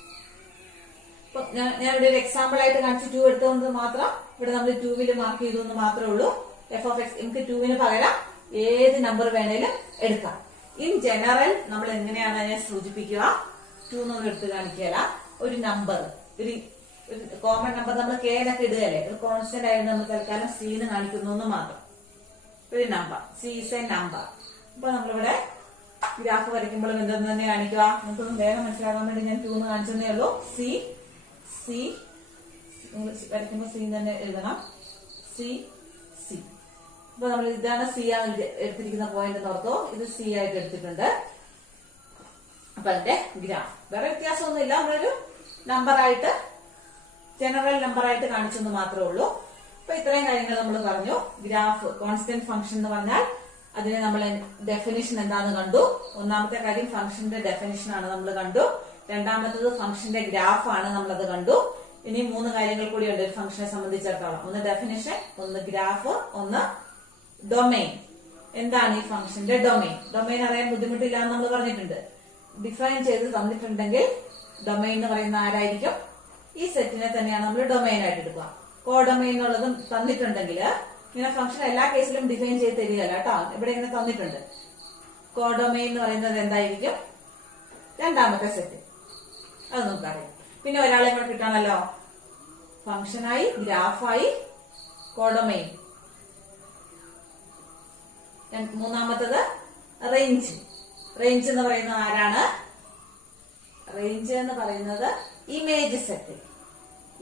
ഞാൻ ഇവിടെ ഒരു എക്സാമ്പിൾ ആയിട്ട് കാണിച്ച് 2 എടുത്തത് മാത്രം ഇവിടെ നമ്മൾ 2 മാർക്ക് ചെയ്തു എന്ന് മാത്രമേ ഉള്ളൂ. എഫ് ഓഫ് എക്സ് നമുക്ക് 2 പകരം ഏത് നമ്പർ വേണേലും എടുക്കാം. ഇൻ ജനറൽ നമ്മൾ എങ്ങനെയാണ് അതിനെ സൂചിപ്പിക്കുക? 2 എന്നൊന്നും എടുത്ത് കാണിക്കുകയല്ല, ഒരു നമ്പർ, ഒരു കോമൺ നമ്പർ നമ്മൾ കെ എന്നൊക്കെ ഇടുകയല്ലേ, ഒരു കോൺസ്റ്റന്റ് ആയിട്ട് നമ്മൾ തൽക്കാലം സി എന്ന് കാണിക്കുന്നു എന്ന് മാത്രം. ഒരു number, C is A number. അപ്പൊ നമ്മളിവിടെ ഗ്രാഫ് വരയ്ക്കുമ്പോഴും എന്തെന്ന് തന്നെ കാണിക്കുക? നമുക്കൊന്നും വേഗം മനസ്സിലാക്കാൻ വേണ്ടി ഞാൻ 2 എന്ന് കാണിച്ചതേ ഉള്ളൂ. സി സി വരയ്ക്കുമ്പോൾ സി തന്നെ എഴുതണം. C C. അപ്പൊ നമ്മൾ ഇതാണ് സി ആണ് എടുത്തിരിക്കുന്ന പോയിന്റ് എന്ന് ഓർത്തോ. ഇത് സി ആയിട്ട് എടുത്തിട്ടുണ്ട്. അപ്പൊ അതിന്റെ ഗ്രാഫ് വേറെ വ്യത്യാസമൊന്നുമില്ല, നമ്മളൊരു നമ്പറായിട്ട് ജനറൽ നമ്പറായിട്ട് കാണിച്ചെന്ന് മാത്രമേ ഉള്ളൂ. അപ്പൊ ഇത്രയും കാര്യങ്ങൾ നമ്മൾ പറഞ്ഞു. ഗ്രാഫ് കോൺസ്റ്റന്റ് ഫംഗ്ഷൻ എന്ന് പറഞ്ഞാൽ അതിന് നമ്മൾ ഡെഫിനിഷൻ എന്താണെന്ന് കണ്ടു. ഒന്നാമത്തെ കാര്യം ഫംഗ്ഷന്റെ ഡെഫിനിഷൻ ആണ് നമ്മൾ കണ്ടു. രണ്ടാമത്തത് ഫംഗ്ഷന്റെ ഗ്രാഫ് ആണ് നമ്മളത് കണ്ടു. ഇനി 3 കാര്യങ്ങൾ കൂടിയുണ്ട് ഒരു ഫംഗ്ഷനെ സംബന്ധിച്ചിടത്തോളം. ഒന്ന് ഡെഫിനിഷൻ, ഒന്ന് ഗ്രാഫ്, ഒന്ന് ഡൊമൈൻ. എന്താണ് ഈ ഫംഗ്ഷന്റെ ഡൊമൈൻ? ഡൊമൈൻ അറിയാൻ ബുദ്ധിമുട്ടില്ല എന്ന് നമ്മൾ പറഞ്ഞിട്ടുണ്ട്. ഡിഫൈൻ ചെയ്ത് തന്നിട്ടുണ്ടെങ്കിൽ ഡൊമൈൻ എന്ന് പറയുന്ന ആരായിരിക്കും? ഈ സെറ്റിനെ തന്നെയാണ് നമ്മൾ ഡൊമൈൻ ആയിട്ട് എടുക്കുക. കോഡൊമൈൻ എന്നുള്ളതും തന്നിട്ടുണ്ടെങ്കിൽ ഇങ്ങനെ ഫംഗ്ഷൻ എല്ലാ കേസിലും ഡിഫൈൻ ചെയ്ത് തരികയല്ല കേട്ടോ. ഇവിടെ ഇങ്ങനെ തന്നിട്ടുണ്ട്. കോഡൊമൈൻ എന്ന് പറയുന്നത് എന്തായിരിക്കും? രണ്ടാമത്തെ സെറ്റ്. അത് നമുക്കറിയാം. പിന്നെ ഒരാളെ കൂടെ കിട്ടാണല്ലോ, ഫംഗ്ഷനായി, ഗ്രാഫായി, കോഡൊമൈൻ. മൂന്നാമത്തത് റേഞ്ച്. റേഞ്ച് എന്ന് പറയുന്നത് ആരാണ്? റേഞ്ച് എന്ന് പറയുന്നത് ഇമേജ് സെറ്റ്.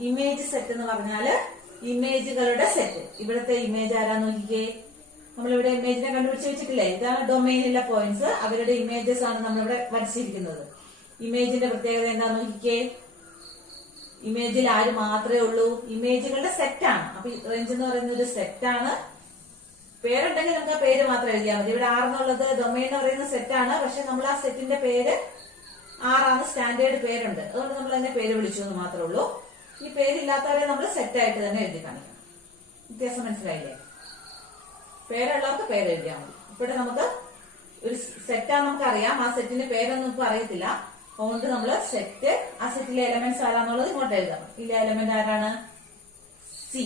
ഇമേജ് സെറ്റ് എന്ന് പറഞ്ഞാല് ഇമേജുകളുടെ സെറ്റ്. ഇവിടുത്തെ ഇമേജ് ആരാന്ന് നോക്കിക്കേ. നമ്മളിവിടെ ഇമേജിനെ കണ്ടുപിടിച്ച് വെച്ചിട്ടില്ലേ? ഇതാണ് ഡൊമൈനിലെ പോയിന്റ്സ്. അവരുടെ ഇമേജസ് ആണ് നമ്മളിവിടെ വരച്ചിരിക്കുന്നത്. ഇമേജിന്റെ പ്രത്യേകത എന്താന്ന് നോക്കിക്കേ. ഇമേജിൽ ആര് മാത്രമേ ഉള്ളൂ? ഇമേജുകളുടെ സെറ്റാണ്. അപ്പൊ റേഞ്ച് എന്ന് പറയുന്ന ഒരു സെറ്റാണ്. പേരുണ്ടെങ്കിൽ നമുക്ക് ആ പേര് മാത്രം എഴുതിയാൽ മതി. ഇവിടെ 6 എന്നുള്ളത് ഡൊമൈൻ എന്ന് പറയുന്ന സെറ്റാണ്. പക്ഷെ നമ്മൾ ആ സെറ്റിന്റെ പേര് 6 സ്റ്റാൻഡേർഡ് പേരുണ്ട്. അതുകൊണ്ട് നമ്മൾ അതിന്റെ പേര് വിളിച്ചു എന്ന് മാത്രമേ ഉള്ളൂ. ഈ പേരില്ലാത്തവരെ നമ്മൾ സെറ്റായിട്ട് തന്നെ എഴുതി കാണിക്കണം. വ്യത്യാസം മനസ്സിലായില്ലേ? പേരുള്ളവർക്ക് പേര് എഴുതിയാൽ മതി. ഇവിടെ നമുക്ക് ഒരു സെറ്റാന്ന് നമുക്ക് അറിയാം. ആ സെറ്റിന്റെ പേരൊന്നും ഇപ്പൊ അറിയത്തില്ല. അതുകൊണ്ട് നമ്മൾ സെറ്റ്, ആ സെറ്റിലെ എലമെന്റ്സ് ആരാന്നുള്ളത് ഇങ്ങോട്ട് എഴുതണം. ഇതിലെ എലമെന്റ് ആരാണ്? സി.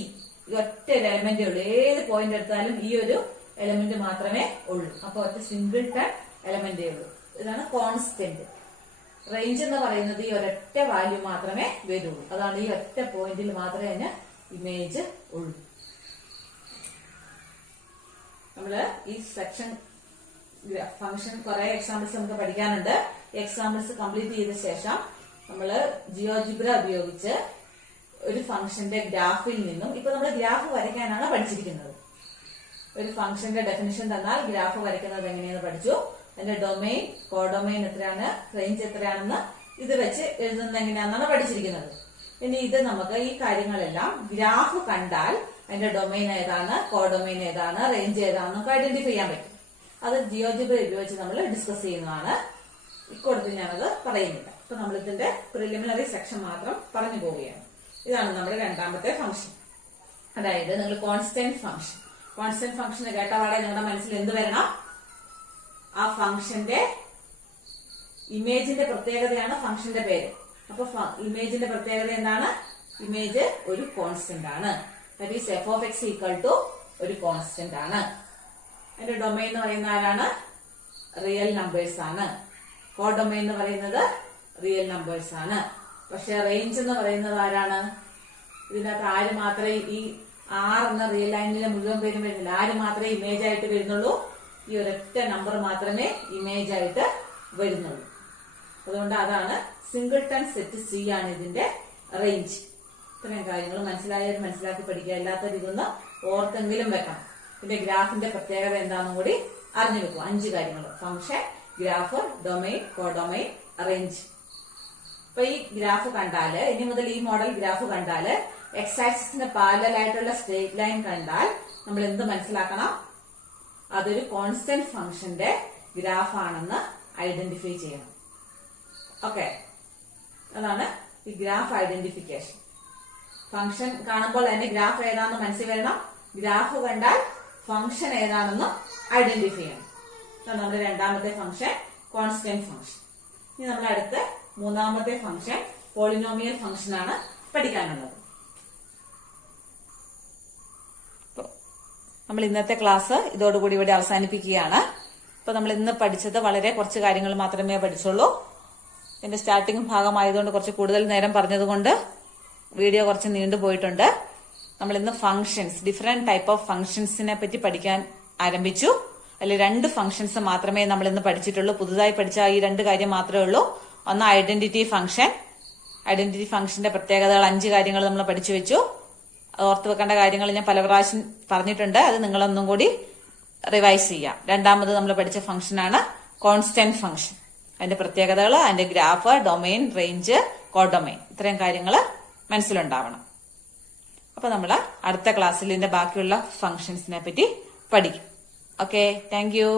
ഈ ഒറ്റ ഒരു എലമെന്റേ ഉള്ളൂ. ഏത് പോയിന്റ് എടുത്താലും ഈ ഒരു എലമെന്റ് മാത്രമേ ഉള്ളൂ. അപ്പൊ ഒറ്റ സിംഗിൾ ടൺ എലമെന്റേ ഉള്ളൂ. ഇതാണ് കോൺസ്റ്റന്റ്. റേഞ്ച് എന്ന് പറയുന്നത് ഈ ഒരൊറ്റ വാല്യൂ മാത്രമേ വരുള്ളൂ. അതാണ് ഈ ഒറ്റ പോയിന്റിൽ മാത്രമേ അതിന് ഇമേജ് ഉള്ളൂ. നമ്മള് ഈ സെക്ഷൻ ഫംഗ്ഷൻ കുറെ എക്സാമ്പിൾസ് നമുക്ക് പഠിക്കാനുണ്ട്. എക്സാമ്പിൾസ് കംപ്ലീറ്റ് ചെയ്ത ശേഷം നമ്മള് ജിയോജിബ്ര ഉപയോഗിച്ച് ഒരു ഫംഗ്ഷന്റെ ഗ്രാഫിൽ നിന്നും, ഇപ്പൊ നമ്മൾ ഗ്രാഫ് വരയ്ക്കാനാണ് പഠിച്ചിരിക്കുന്നത്. ഒരു ഫംഗ്ഷന്റെ ഡെഫിനിഷൻ തന്നാൽ ഗ്രാഫ് വരയ്ക്കുന്നത് എങ്ങനെയെന്ന് പഠിച്ചു. അതിന്റെ ഡൊമൈൻ, കോഡൊമൈൻ എത്രയാണ്, റേഞ്ച് എത്രയാണെന്ന് ഇത് വെച്ച് എഴുതുന്നത് എങ്ങനെയാണെന്നാണ് പഠിച്ചിരിക്കുന്നത്. ഇനി ഇത് നമുക്ക് ഈ കാര്യങ്ങളെല്ലാം ഗ്രാഫ് കണ്ടാൽ അതിന്റെ ഡൊമൈൻ ഏതാണ്, കോഡൊമൈൻ ഏതാണ്, റേഞ്ച് ഏതാണെന്ന് നമുക്ക് ഐഡന്റിഫൈ ചെയ്യാൻ പറ്റും. അത് ജിയോജിബ്ര ഉപയോഗിച്ച് നമ്മൾ ഡിസ്കസ് ചെയ്യുന്നതാണ്. ഇക്കൂടത്തിൽ ഞാനത് പറയുന്നില്ല. അപ്പൊ നമ്മൾ ഇതിന്റെ പ്രിലിമിനറി സെക്ഷൻ മാത്രം പറഞ്ഞു പോവുകയാണ്. ഇതാണ് നമ്മുടെ രണ്ടാമത്തെ ഫംഗ്ഷൻ. അതായത് നിങ്ങൾ കോൺസ്റ്റന്റ് ഫംഗ്ഷൻ. കോൺസ്റ്റന്റ് ഫംഗ്ഷൻ കേട്ടപാടെ നിങ്ങളുടെ മനസ്സിൽ എന്ത് വരണം? ആ ഫംഗ്ഷന്റെ ഇമേജിന്റെ പ്രത്യേകതയാണ് ഫംഗ്ഷന്റെ പേര്. അപ്പൊ ഇമേജിന്റെ പ്രത്യേകത എന്താണ്? ഇമേജ് ഒരു കോൺസ്റ്റന്റ് ആണ്. That is f of x equal to ഒരു കോൺസ്റ്റന്റ് ആണ്. അതിന്റെ ഡൊമൈൻ എന്ന് പറയുന്ന ആരാണ്? റിയൽ നമ്പേഴ്സ് ആണ്. കോഡൊമൈൻ എന്ന് പറയുന്നത് റിയൽ നമ്പേഴ്സ് ആണ്. പക്ഷെ റേഞ്ച് എന്ന് പറയുന്നത് ആരാണ്? ഇതിനകത്ത് ആര് മാത്രമേ ഈ 6 എന്ന റിയൽ ലൈനിലെ മുഴുവൻ പേരും വരുന്നില്ല. ആര് മാത്രമേ ഇമേജ് ആയിട്ട് വരുന്നുള്ളൂ? ഈ ഒരൊറ്റ നമ്പർ മാത്രമേ ഇമേജ് ആയിട്ട് വരുന്നുള്ളൂ. അതുകൊണ്ട് അതാണ് സിംഗിൾ ടൺ സെറ്റ് സി ആണ് ഇതിന്റെ റേഞ്ച്. ഇത്രയും കാര്യങ്ങൾ മനസ്സിലായാലും മനസ്സിലാക്കി പഠിക്കുക. അല്ലാത്തത് ഇതൊന്ന് ഓർത്തെങ്കിലും വെക്കണം. ഇതിന്റെ ഗ്രാഫിന്റെ പ്രത്യേകത എന്താണെന്നും കൂടി അറിഞ്ഞു വെക്കും. 5 കാര്യങ്ങൾ: function, graph, domain, codomain, range. അപ്പൊ ഈ ഗ്രാഫ് കണ്ടാല്, ഇനി മുതൽ ഈ മോഡൽ ഗ്രാഫ് കണ്ടാല് എക്സ് ആക്സിസിന് പാരലൽ ആയിട്ടുള്ള സ്ട്രേറ്റ് ലൈൻ കണ്ടാൽ നമ്മൾ എന്ത് മനസ്സിലാക്കണം? അതൊരു കോൺസ്റ്റന്റ് ഫംഗ്ഷന്റെ ഗ്രാഫ് ആണെന്ന് ഐഡന്റിഫൈ ചെയ്യണം. ഓക്കെ, അതാണ് ഈ ഗ്രാഫ് ഐഡന്റിഫിക്കേഷൻ. ഫംഗ്ഷൻ കാണുമ്പോൾ തന്നെ ഗ്രാഫ് ഏതാണെന്ന് മനസ്സിൽ വരണം. ഗ്രാഫ് കണ്ടാൽ ഫംഗ്ഷൻ ഏതാണെന്ന് ഐഡന്റിഫൈ ചെയ്യണം. നമ്മുടെ രണ്ടാമത്തെ ഫംഗ്ഷൻ കോൺസ്റ്റന്റ് ഫംഗ്ഷൻ. ഇനി നമ്മൾ അടുത്ത മൂന്നാമത്തെ ഫംഗ്ഷൻ പോളിനോമിയൽ ഫംഗ്ഷൻ ആണ് പഠിക്കാനുള്ളത്. നമ്മൾ ഇന്നത്തെ ക്ലാസ് ഇതോടുകൂടി ഇവിടെ അവസാനിപ്പിക്കുകയാണ്. അപ്പൊ നമ്മൾ ഇന്ന് പഠിച്ചത് വളരെ കുറച്ച് കാര്യങ്ങൾ മാത്രമേ പഠിച്ചുള്ളൂ. ഇതിന്റെ സ്റ്റാർട്ടിംഗ് ഭാഗമായതുകൊണ്ട് കുറച്ച് കൂടുതൽ നേരം പറഞ്ഞതുകൊണ്ട് വീഡിയോ കുറച്ച് നീണ്ടുപോയിട്ടുണ്ട്. നമ്മൾ ഇന്ന് ഫംഗ്ഷൻസ്, ഡിഫറെന്റ് ടൈപ്പ് ഓഫ് ഫംഗ്ഷൻസിനെ പറ്റി പഠിക്കാൻ ആരംഭിച്ചു. അതിൽ 2 ഫംഗ്ഷൻസ് മാത്രമേ നമ്മൾ ഇന്ന് പഠിച്ചിട്ടുള്ളൂ. പുതുതായി പഠിച്ച ഈ 2 കാര്യം മാത്രമേ ഉള്ളൂ. ഒന്ന് ഐഡന്റിറ്റി ഫംഗ്ഷൻ. ഐഡന്റിറ്റി ഫംഗ്ഷന്റെ പ്രത്യേകതകൾ 5 കാര്യങ്ങൾ നമ്മൾ പഠിച്ചു വെച്ചു. ഓർത്ത് വെക്കേണ്ട കാര്യങ്ങൾ ഞാൻ പല പ്രാവശ്യം പറഞ്ഞിട്ടുണ്ട്. അത് നിങ്ങളൊന്നും കൂടി റിവൈസ് ചെയ്യാം. രണ്ടാമത് നമ്മൾ പഠിച്ച ഫംഗ്ഷനാണ് കോൺസ്റ്റന്റ് ഫംഗ്ഷൻ. അതിന്റെ പ്രത്യേകതകൾ, അതിന്റെ ഗ്രാഫ്, ഡൊമൈൻ, റേഞ്ച്, കോഡൊമൈൻ, ഇത്രയും കാര്യങ്ങൾ മനസ്സിലുണ്ടാവണം. അപ്പൊ നമ്മൾ അടുത്ത ക്ലാസ്സിൽ ഇതിന്റെ ബാക്കിയുള്ള ഫംഗ്ഷൻസിനെ പറ്റി പഠിക്കും. Okay, thank you.